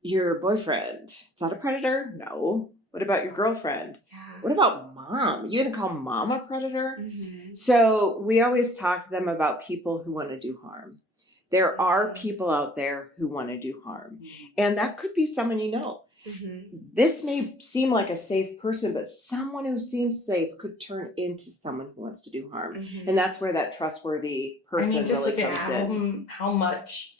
your boyfriend? Is that a predator? No. What about your girlfriend? What about mom? You gonna call mom a predator? So we always talk to them about people who want to do harm. There are people out there who want to do harm. And that could be someone you know. This may seem like a safe person, but someone who seems safe could turn into someone who wants to do harm. And that's where that trustworthy person just really look comes at in. How much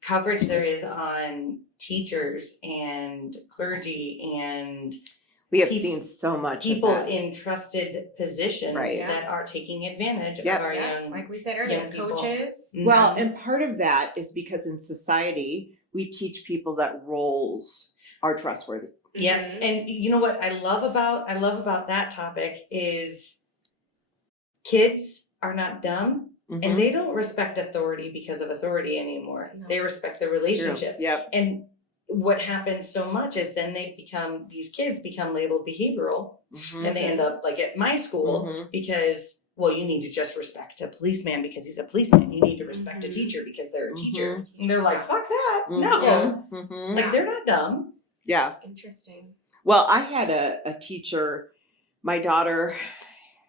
coverage there is on teachers and clergy and we have seen so much people of that. in trusted positions that are taking advantage of our young, like we said earlier, coaches. Well, and part of that is because in society we teach people that roles are trustworthy. Yes, and you know what I love about that topic is kids are not dumb. And they don't respect authority because of authority anymore. No. They respect the relationship. Yep. And what happens so much is then these kids become labeled behavioral, and they end up like at my school because, well, you need to just respect a policeman because he's a policeman. You need to respect a teacher because they're a teacher. And they're like, fuck that. No. Like, they're not dumb. Yeah. Interesting. Well, I had a teacher, my daughter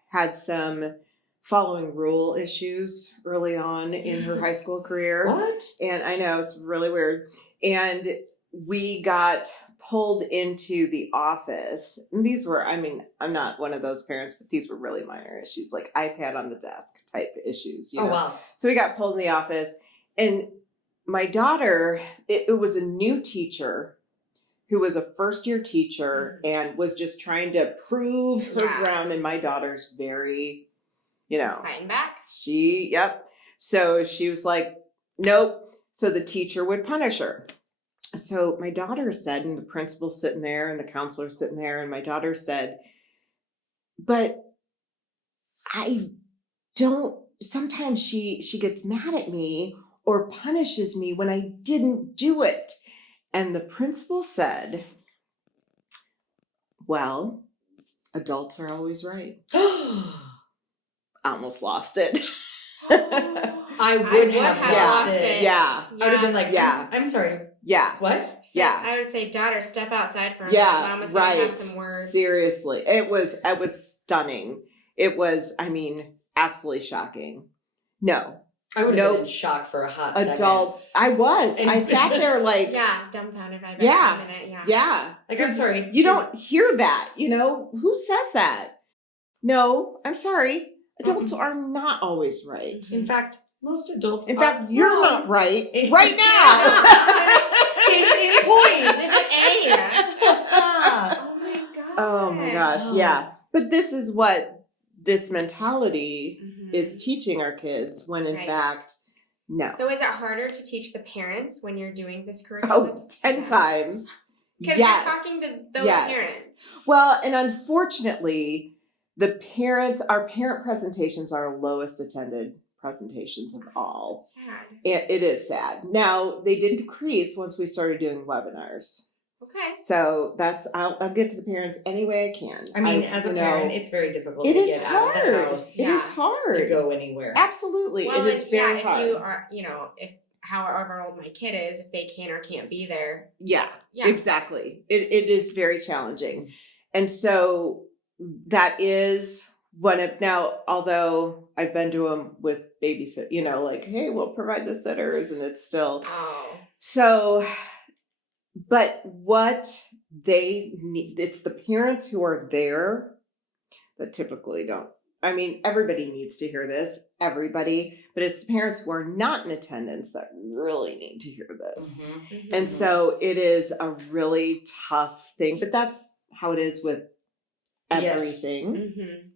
had some following rule issues early on in her high school career. What? And I know, it's really weird. And we got pulled into the office. And these were, I'm not one of those parents, but these were really minor issues, like iPad on the desk type issues. Oh, wow. So we got pulled in the office. And my daughter, it was a new teacher who was a first-year teacher and was just trying to prove her ground. And my daughter's very... fighting back. So she was like, nope. So the teacher would punish her. So my daughter said, and the principal's sitting there and the counselor's sitting there, and my daughter said, but I don't, sometimes she gets mad at me or punishes me when I didn't do it. And the principal said, well, adults are always right. Almost lost it. I would have lost it. Yeah. I would have been like, I'm sorry. Yeah. What? So I would say, daughter, step outside for a minute. Mama's going to have some words. Seriously. It was stunning. It was, absolutely shocking. No. I would have been in shock for a hot adults, second. I was. I sat there like... dumbfounded by that minute. Yeah. Like, I'm sorry. You don't hear that, Who says that? No, I'm sorry. Adults are not always right. In fact, most adults. In are fact, you're wrong. not right right now. It's in points. Is it A? Yeah. Oh my gosh. Oh my gosh, yeah. But this is what this mentality Mhm. is teaching our kids when in Right. fact, no. So is it harder to teach the parents when you're doing this curriculum? Oh, 10 times. Because Yes. you're talking to those Yes. parents. Well, and unfortunately, our parent presentations are our lowest attended presentations of all. Sad. It is sad. Now, they did decrease once we started doing webinars. Okay. So I'll get to the parents any way I can. I mean, as a parent, it's very difficult it to is get out of the house It Yeah. is hard to go anywhere. Absolutely, Well, it is very if hard. you are, if however old my kid is, if they can or can't be there. Yeah, Yeah. exactly. It is very challenging, and so that is one of now. Although I've been to them with babysit, like, hey, we'll provide the sitters, and it's still so. But what they need, it's the parents who are there that typically don't. I mean, everybody needs to hear this, everybody, but it's the parents who are not in attendance that really need to hear this. Mm-hmm. Mm-hmm. And so it is a really tough thing, but that's how it is with everything. Mm-hmm.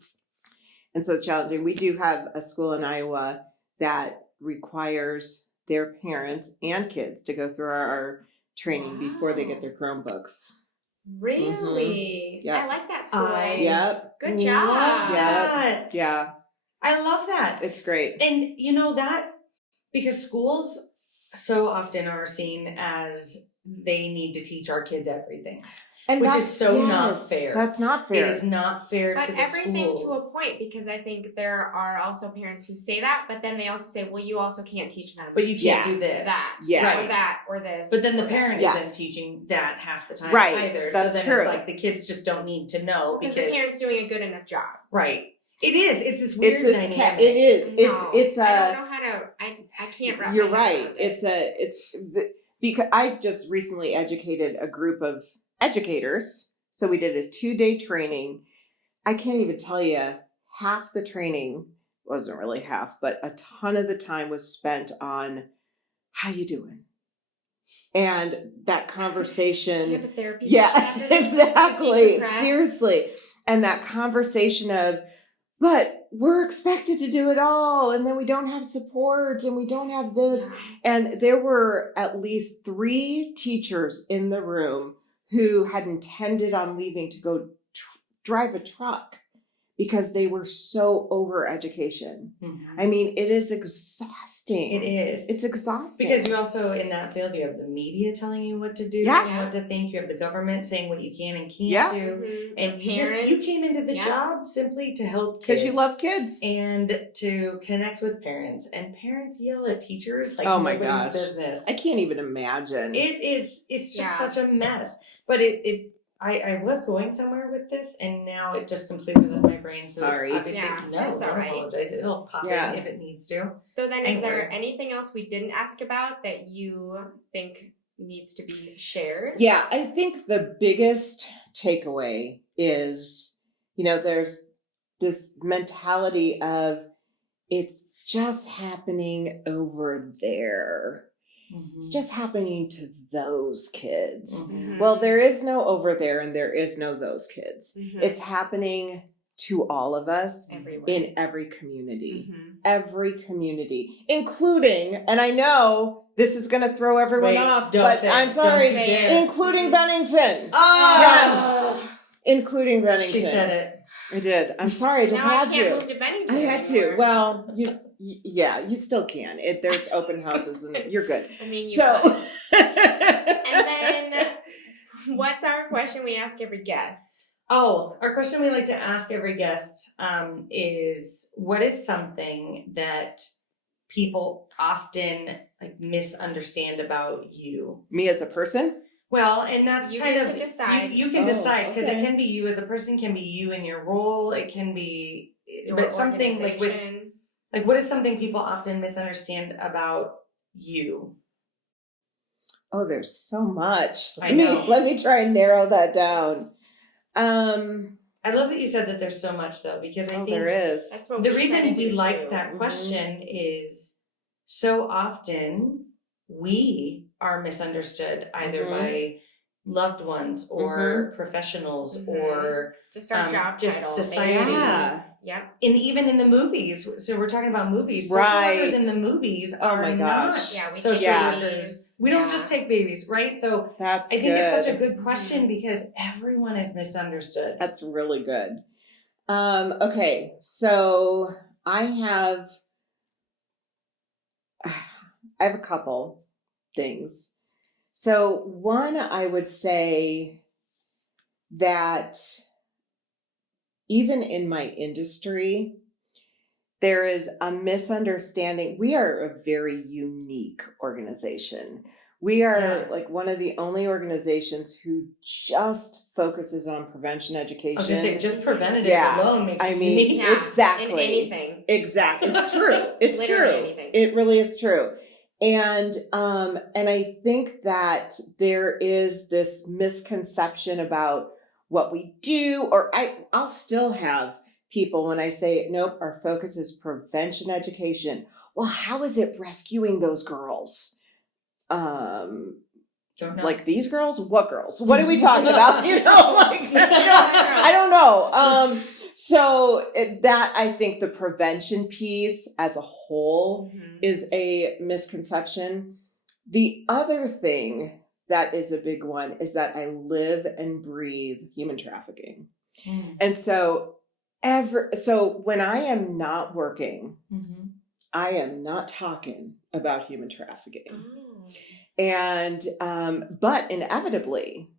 And so it's challenging. We do have a school in Iowa that requires their parents and kids to go through our training before they get their Chromebooks. Really? Mm-hmm. Yep. I like that school. Yep. Good job. Love that. Yeah. I love that. It's great. And that because schools so often are seen as they need to teach our kids everything. And which is so not fair. That's not fair. It is not fair but to the everything schools. to a point, because I think there are also parents who say that, but then they also say, well, you also can't teach them But you can't do this. that, Yeah. or that, or this. But then the parent Yes. isn't teaching that half the time Right. either. That's so then true. it's like the kids just don't need to know because because the parent's doing a good enough job. right. It is. It's this weird dynamic. It is. No, It's a. I don't know how to. I can't wrap. You're my head right. around it. Because I just recently educated a group of educators. So we did a 2-day training. I can't even tell you, half the training wasn't really half, but a ton of the time was spent on how you doing, and that conversation. Do you have a therapy Yeah, session after this to exactly. decompress? Seriously, and that conversation of, but we're expected to do it all, and then we don't have support, and we don't have this. Yeah. And there were at least 3 teachers in the room who had intended on leaving to go drive a truck because they were so over education. Mm-hmm. I mean, it is exhausting. It is. It's exhausting. Because you also, in that field, you have the media telling you what to do Yeah. and what to think. You have the government saying what you can and can't Yeah. do. Mhm. And you Parents, came into the yeah. job simply to help kids. because you love kids. And to connect with parents. And parents yell at teachers like Oh my nobody's gosh. business. I can't even imagine. It's just Yeah. such a mess. But I was going somewhere with this and now it just completely left my brain. So Sorry. obviously, Yeah, no, that's don't all right. apologize. It'll pop Yeah. in if it needs to. So then, is there Anyway. anything else we didn't ask about that you think needs to be shared? Yeah, I think the biggest takeaway is, there's this mentality of it's just happening over there. It's just happening to those kids. Mhm. Well, there is no over there and there is no those kids. Mhm. It's happening to all of us everywhere. in every community. Mhm. Every community, including, and I know this is going to throw everyone Wait, off, don't but say it. I'm Don't sorry, you dare. including Bennington. Oh! Yes. Including Bennington. She said it. I did. I'm sorry, I just now had I can't to. move to Bennington I had to. anymore. Well, you still can. There's open houses and you're good. I mean, you So, could. And then, what's our question we ask every guest? Oh, our question we like to ask every guest is what is something that people often misunderstand about you? me as a person? Well, and that's You kind get of to decide. You can Oh, decide because okay. it can be you as a person, can be you in your role, it can be, Your but something with organization. what is something people often misunderstand about you? Oh, there's so much. I know. Let me try and narrow that down. I love that you said that there's so much though, because I think there is. That's what the we try reason to we do, like too. that question is so often we are misunderstood either by loved ones or professionals or just our job just title, society. Yeah. Yep. And even in the movies, so we're talking about movies. Right. Social workers in the movies Oh are my not gosh. Yeah, we take social Yeah. workers. babies. We don't just take babies, right? So That's I think good. it's such a good question because everyone is misunderstood. That's really good. Okay, so I have a couple things. So one, I would say that even in my industry, there is a misunderstanding. We are a very unique organization. We are like one of the only organizations who just focuses on prevention education. I was gonna say, just preventative Yeah. alone makes you mean, unique. Yeah, exactly. in anything. Exactly. It's true. It's Literally true. anything. It really is true. And I think that there is this misconception about what we do, or I'll still have people when I say, nope, our focus is prevention education. Well, how is it rescuing those girls? Don't know. Like these girls? What girls? What are we talking about? I don't know. So that, I think the prevention piece as a whole is a misconception. The other thing that is a big one is that I live and breathe human trafficking. And so when I am not working, I am not talking about human trafficking. And but inevitably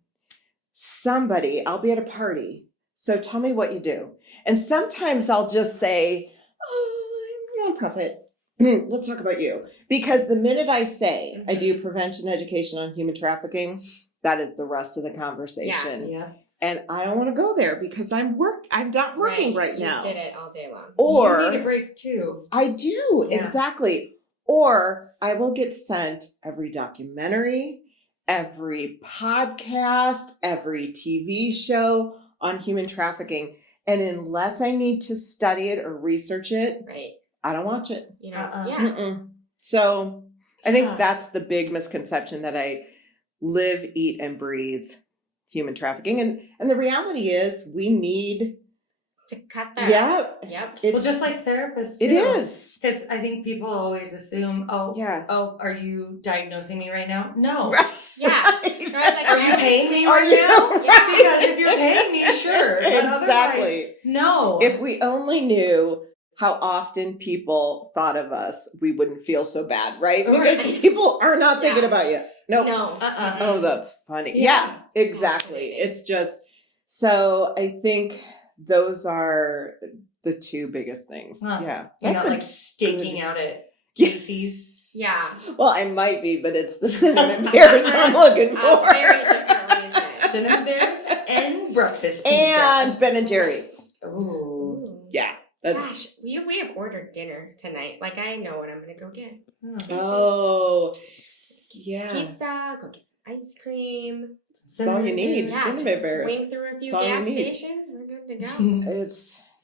I'll be at a party, so tell me what you do. And sometimes I'll just say, oh, nonprofit. Let's talk about you. Because the minute I say I do prevention education on human trafficking, that is the rest of the conversation. Yeah. And I don't want to go there because I'm not working right now. You did it all day long. Or you need a break too. I do, Yeah. exactly. Or I will get sent every documentary, every podcast, every TV show on human trafficking. And unless I need to study it or research it, I don't watch it. You know, So I think that's the big misconception, that I live, eat, and breathe human trafficking. And the reality is we need to cut that. Yep. Well, just like therapists too. It is. Because I think people always assume, oh, are you diagnosing me right now? No. Right. Yeah. Are you paying me right now? Yeah. Because if you're paying me, sure. But Exactly. No. If we only knew how often people thought of us, we wouldn't feel so bad, right? Because people are not thinking about you. Nope. No. Oh, that's funny. Yeah, exactly. It's just, so I think those are the two biggest things. Yeah. You're not like staking out at Casey's. Yeah. Well, I might be, but it's the cinnamon bears I'm looking for. Very different reason. Cinnamon bears and breakfast pizza. And Ben and Jerry's. Ooh. Yeah. Gosh, we have ordered dinner tonight. Like, I know what I'm going to go get. Oh, yeah. Pizza, go get some ice cream. That's all you need. Yeah, cinnamon just bears. swing through a few gas stations. We're good to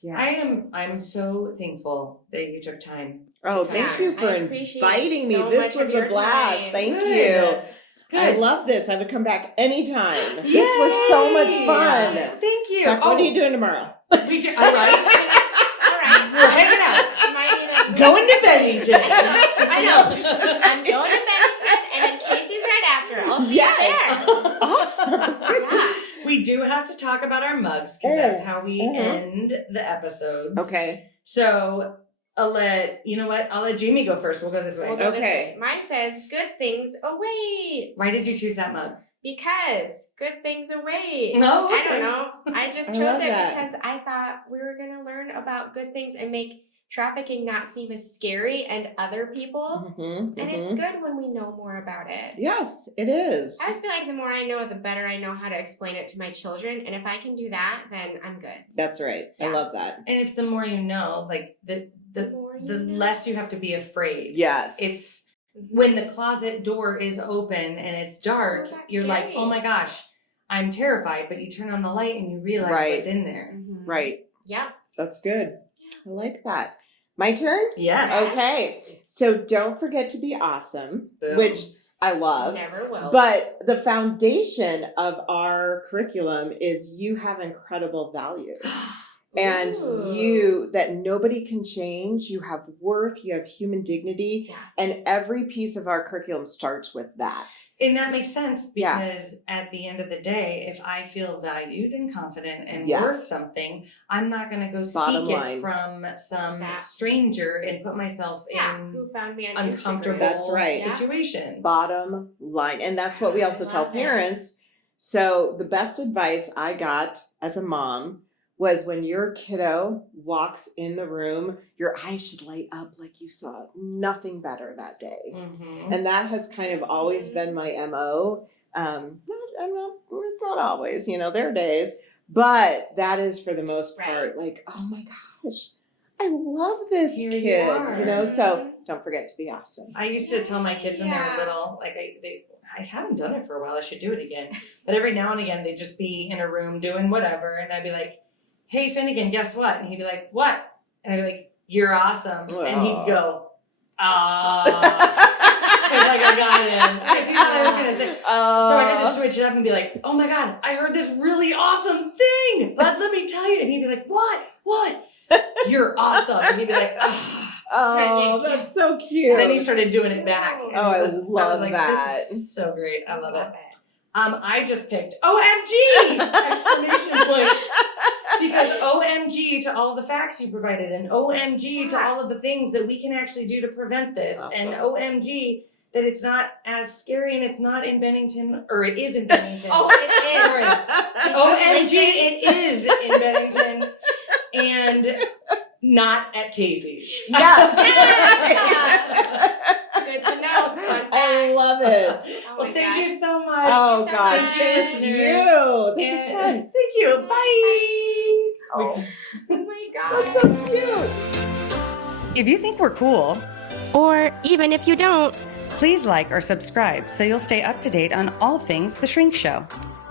go. I'm so thankful that you took time. Oh, thank you for inviting me. This was a blast. Thank you. Good. I love this. I would come back anytime. Yay! This was so much fun. Thank you. What are you doing tomorrow? We do. All right. We're hanging out. Going to Bennington. I know. I'm going to Bennington, and then Casey's right after. I'll see you there. Awesome. We do have to talk about our mugs because that's how we end the episodes. Okay. So I'll let Jaime go first. We'll go this way. This way. Mine says, "Good things await." Why did you choose that mug? Because good things await. Oh, okay. I don't know. I just chose it because I thought we were going to learn about good things and make trafficking not seem as scary and other people. And it's good when we know more about it. Yes, it is. I just feel like the more I know, the better I know how to explain it to my children. And if I can do that, then I'm good. That's right. Yeah. I love that. And if the more you know, like the less you have to be afraid. Yes. It's when the closet door is open and it's dark, you're like, oh my gosh, I'm terrified. But you turn on the light and you realize what's in there. Right. Yeah. That's good. I like that. My turn? Yes. Okay. So don't forget to be awesome, Boom. which I love. Never will. But the foundation of our curriculum is you have incredible value. And that nobody can change. You have worth, you have human dignity. Yeah. And every piece of our curriculum starts with that. And that makes sense because at the end of the day, if I feel valued and confident and worth something, I'm not going to go Bottom seek line. it from some stranger and put myself in who found me on uncomfortable That's right. situations. Bottom line. And that's what we also tell parents. So the best advice I got as a mom was when your kiddo walks in the room, your eyes should light up like you saw nothing better that day. Mm-hmm. And that has kind of always been my MO. It's not always, there are days, but that is for the most part, like, oh my gosh, I love this kid, so don't forget to be awesome. I used to tell my kids when they were little, like I haven't done it for a while, I should do it again. But every now and again, they'd just be in a room doing whatever, and I'd be like, hey, Finnegan, guess what? And he'd be like, what? And I'd be like, you're awesome. Aww. And he'd go, because like I got him. I feel what I was going to say. So I had to switch it up and be like, oh my God, I heard this really awesome thing. But let me tell you. And he'd be like, what? You're awesome. And he'd be like, oh, that's so cute. And then he started doing it back. And I love that. This is so great. I love it. I just picked OMG! Exclamation point. Because OMG to all the facts you provided, and OMG to all of the things that we can actually do to prevent this, and OMG that it's not as scary and it's not in Bennington, or it is in Bennington. Oh, it is. OMG, it is in Bennington, and not at Casey's. Yes. Good to know. I love it. Well, thank you so much. Oh so gosh, much. thank you. This is fun. Thank you. Bye. Oh my God. That's so cute. If you think we're cool, Or even if you don't, please like or subscribe so you'll stay up to date on all things The Shrink Show.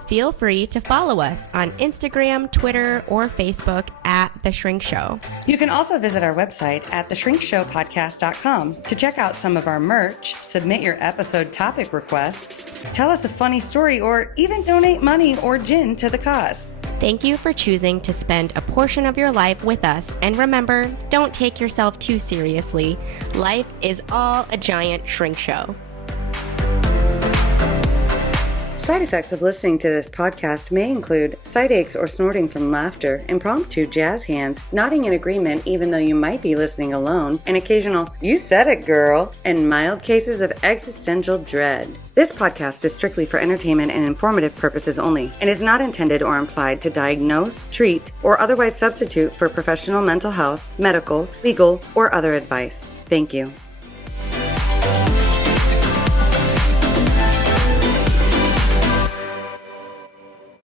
feel free to follow us on Instagram, Twitter, or Facebook at The Shrink Show. You can also visit our website at theshrinkshowpodcast.com to check out some of our merch, submit your episode topic requests, tell us a funny story, or even donate money or gin to the cause. Thank you for choosing to spend a portion of your life with us. And remember, don't take yourself too seriously. Life is all a giant shrink show. Side effects of listening to this podcast may include side aches or snorting from laughter, impromptu jazz hands, nodding in agreement even though you might be listening alone, an occasional "you said it, girl," and mild cases of existential dread. This podcast is strictly for entertainment and informative purposes only, and is not intended or implied to diagnose, treat, or otherwise substitute for professional mental health, medical, legal, or other advice. Thank you.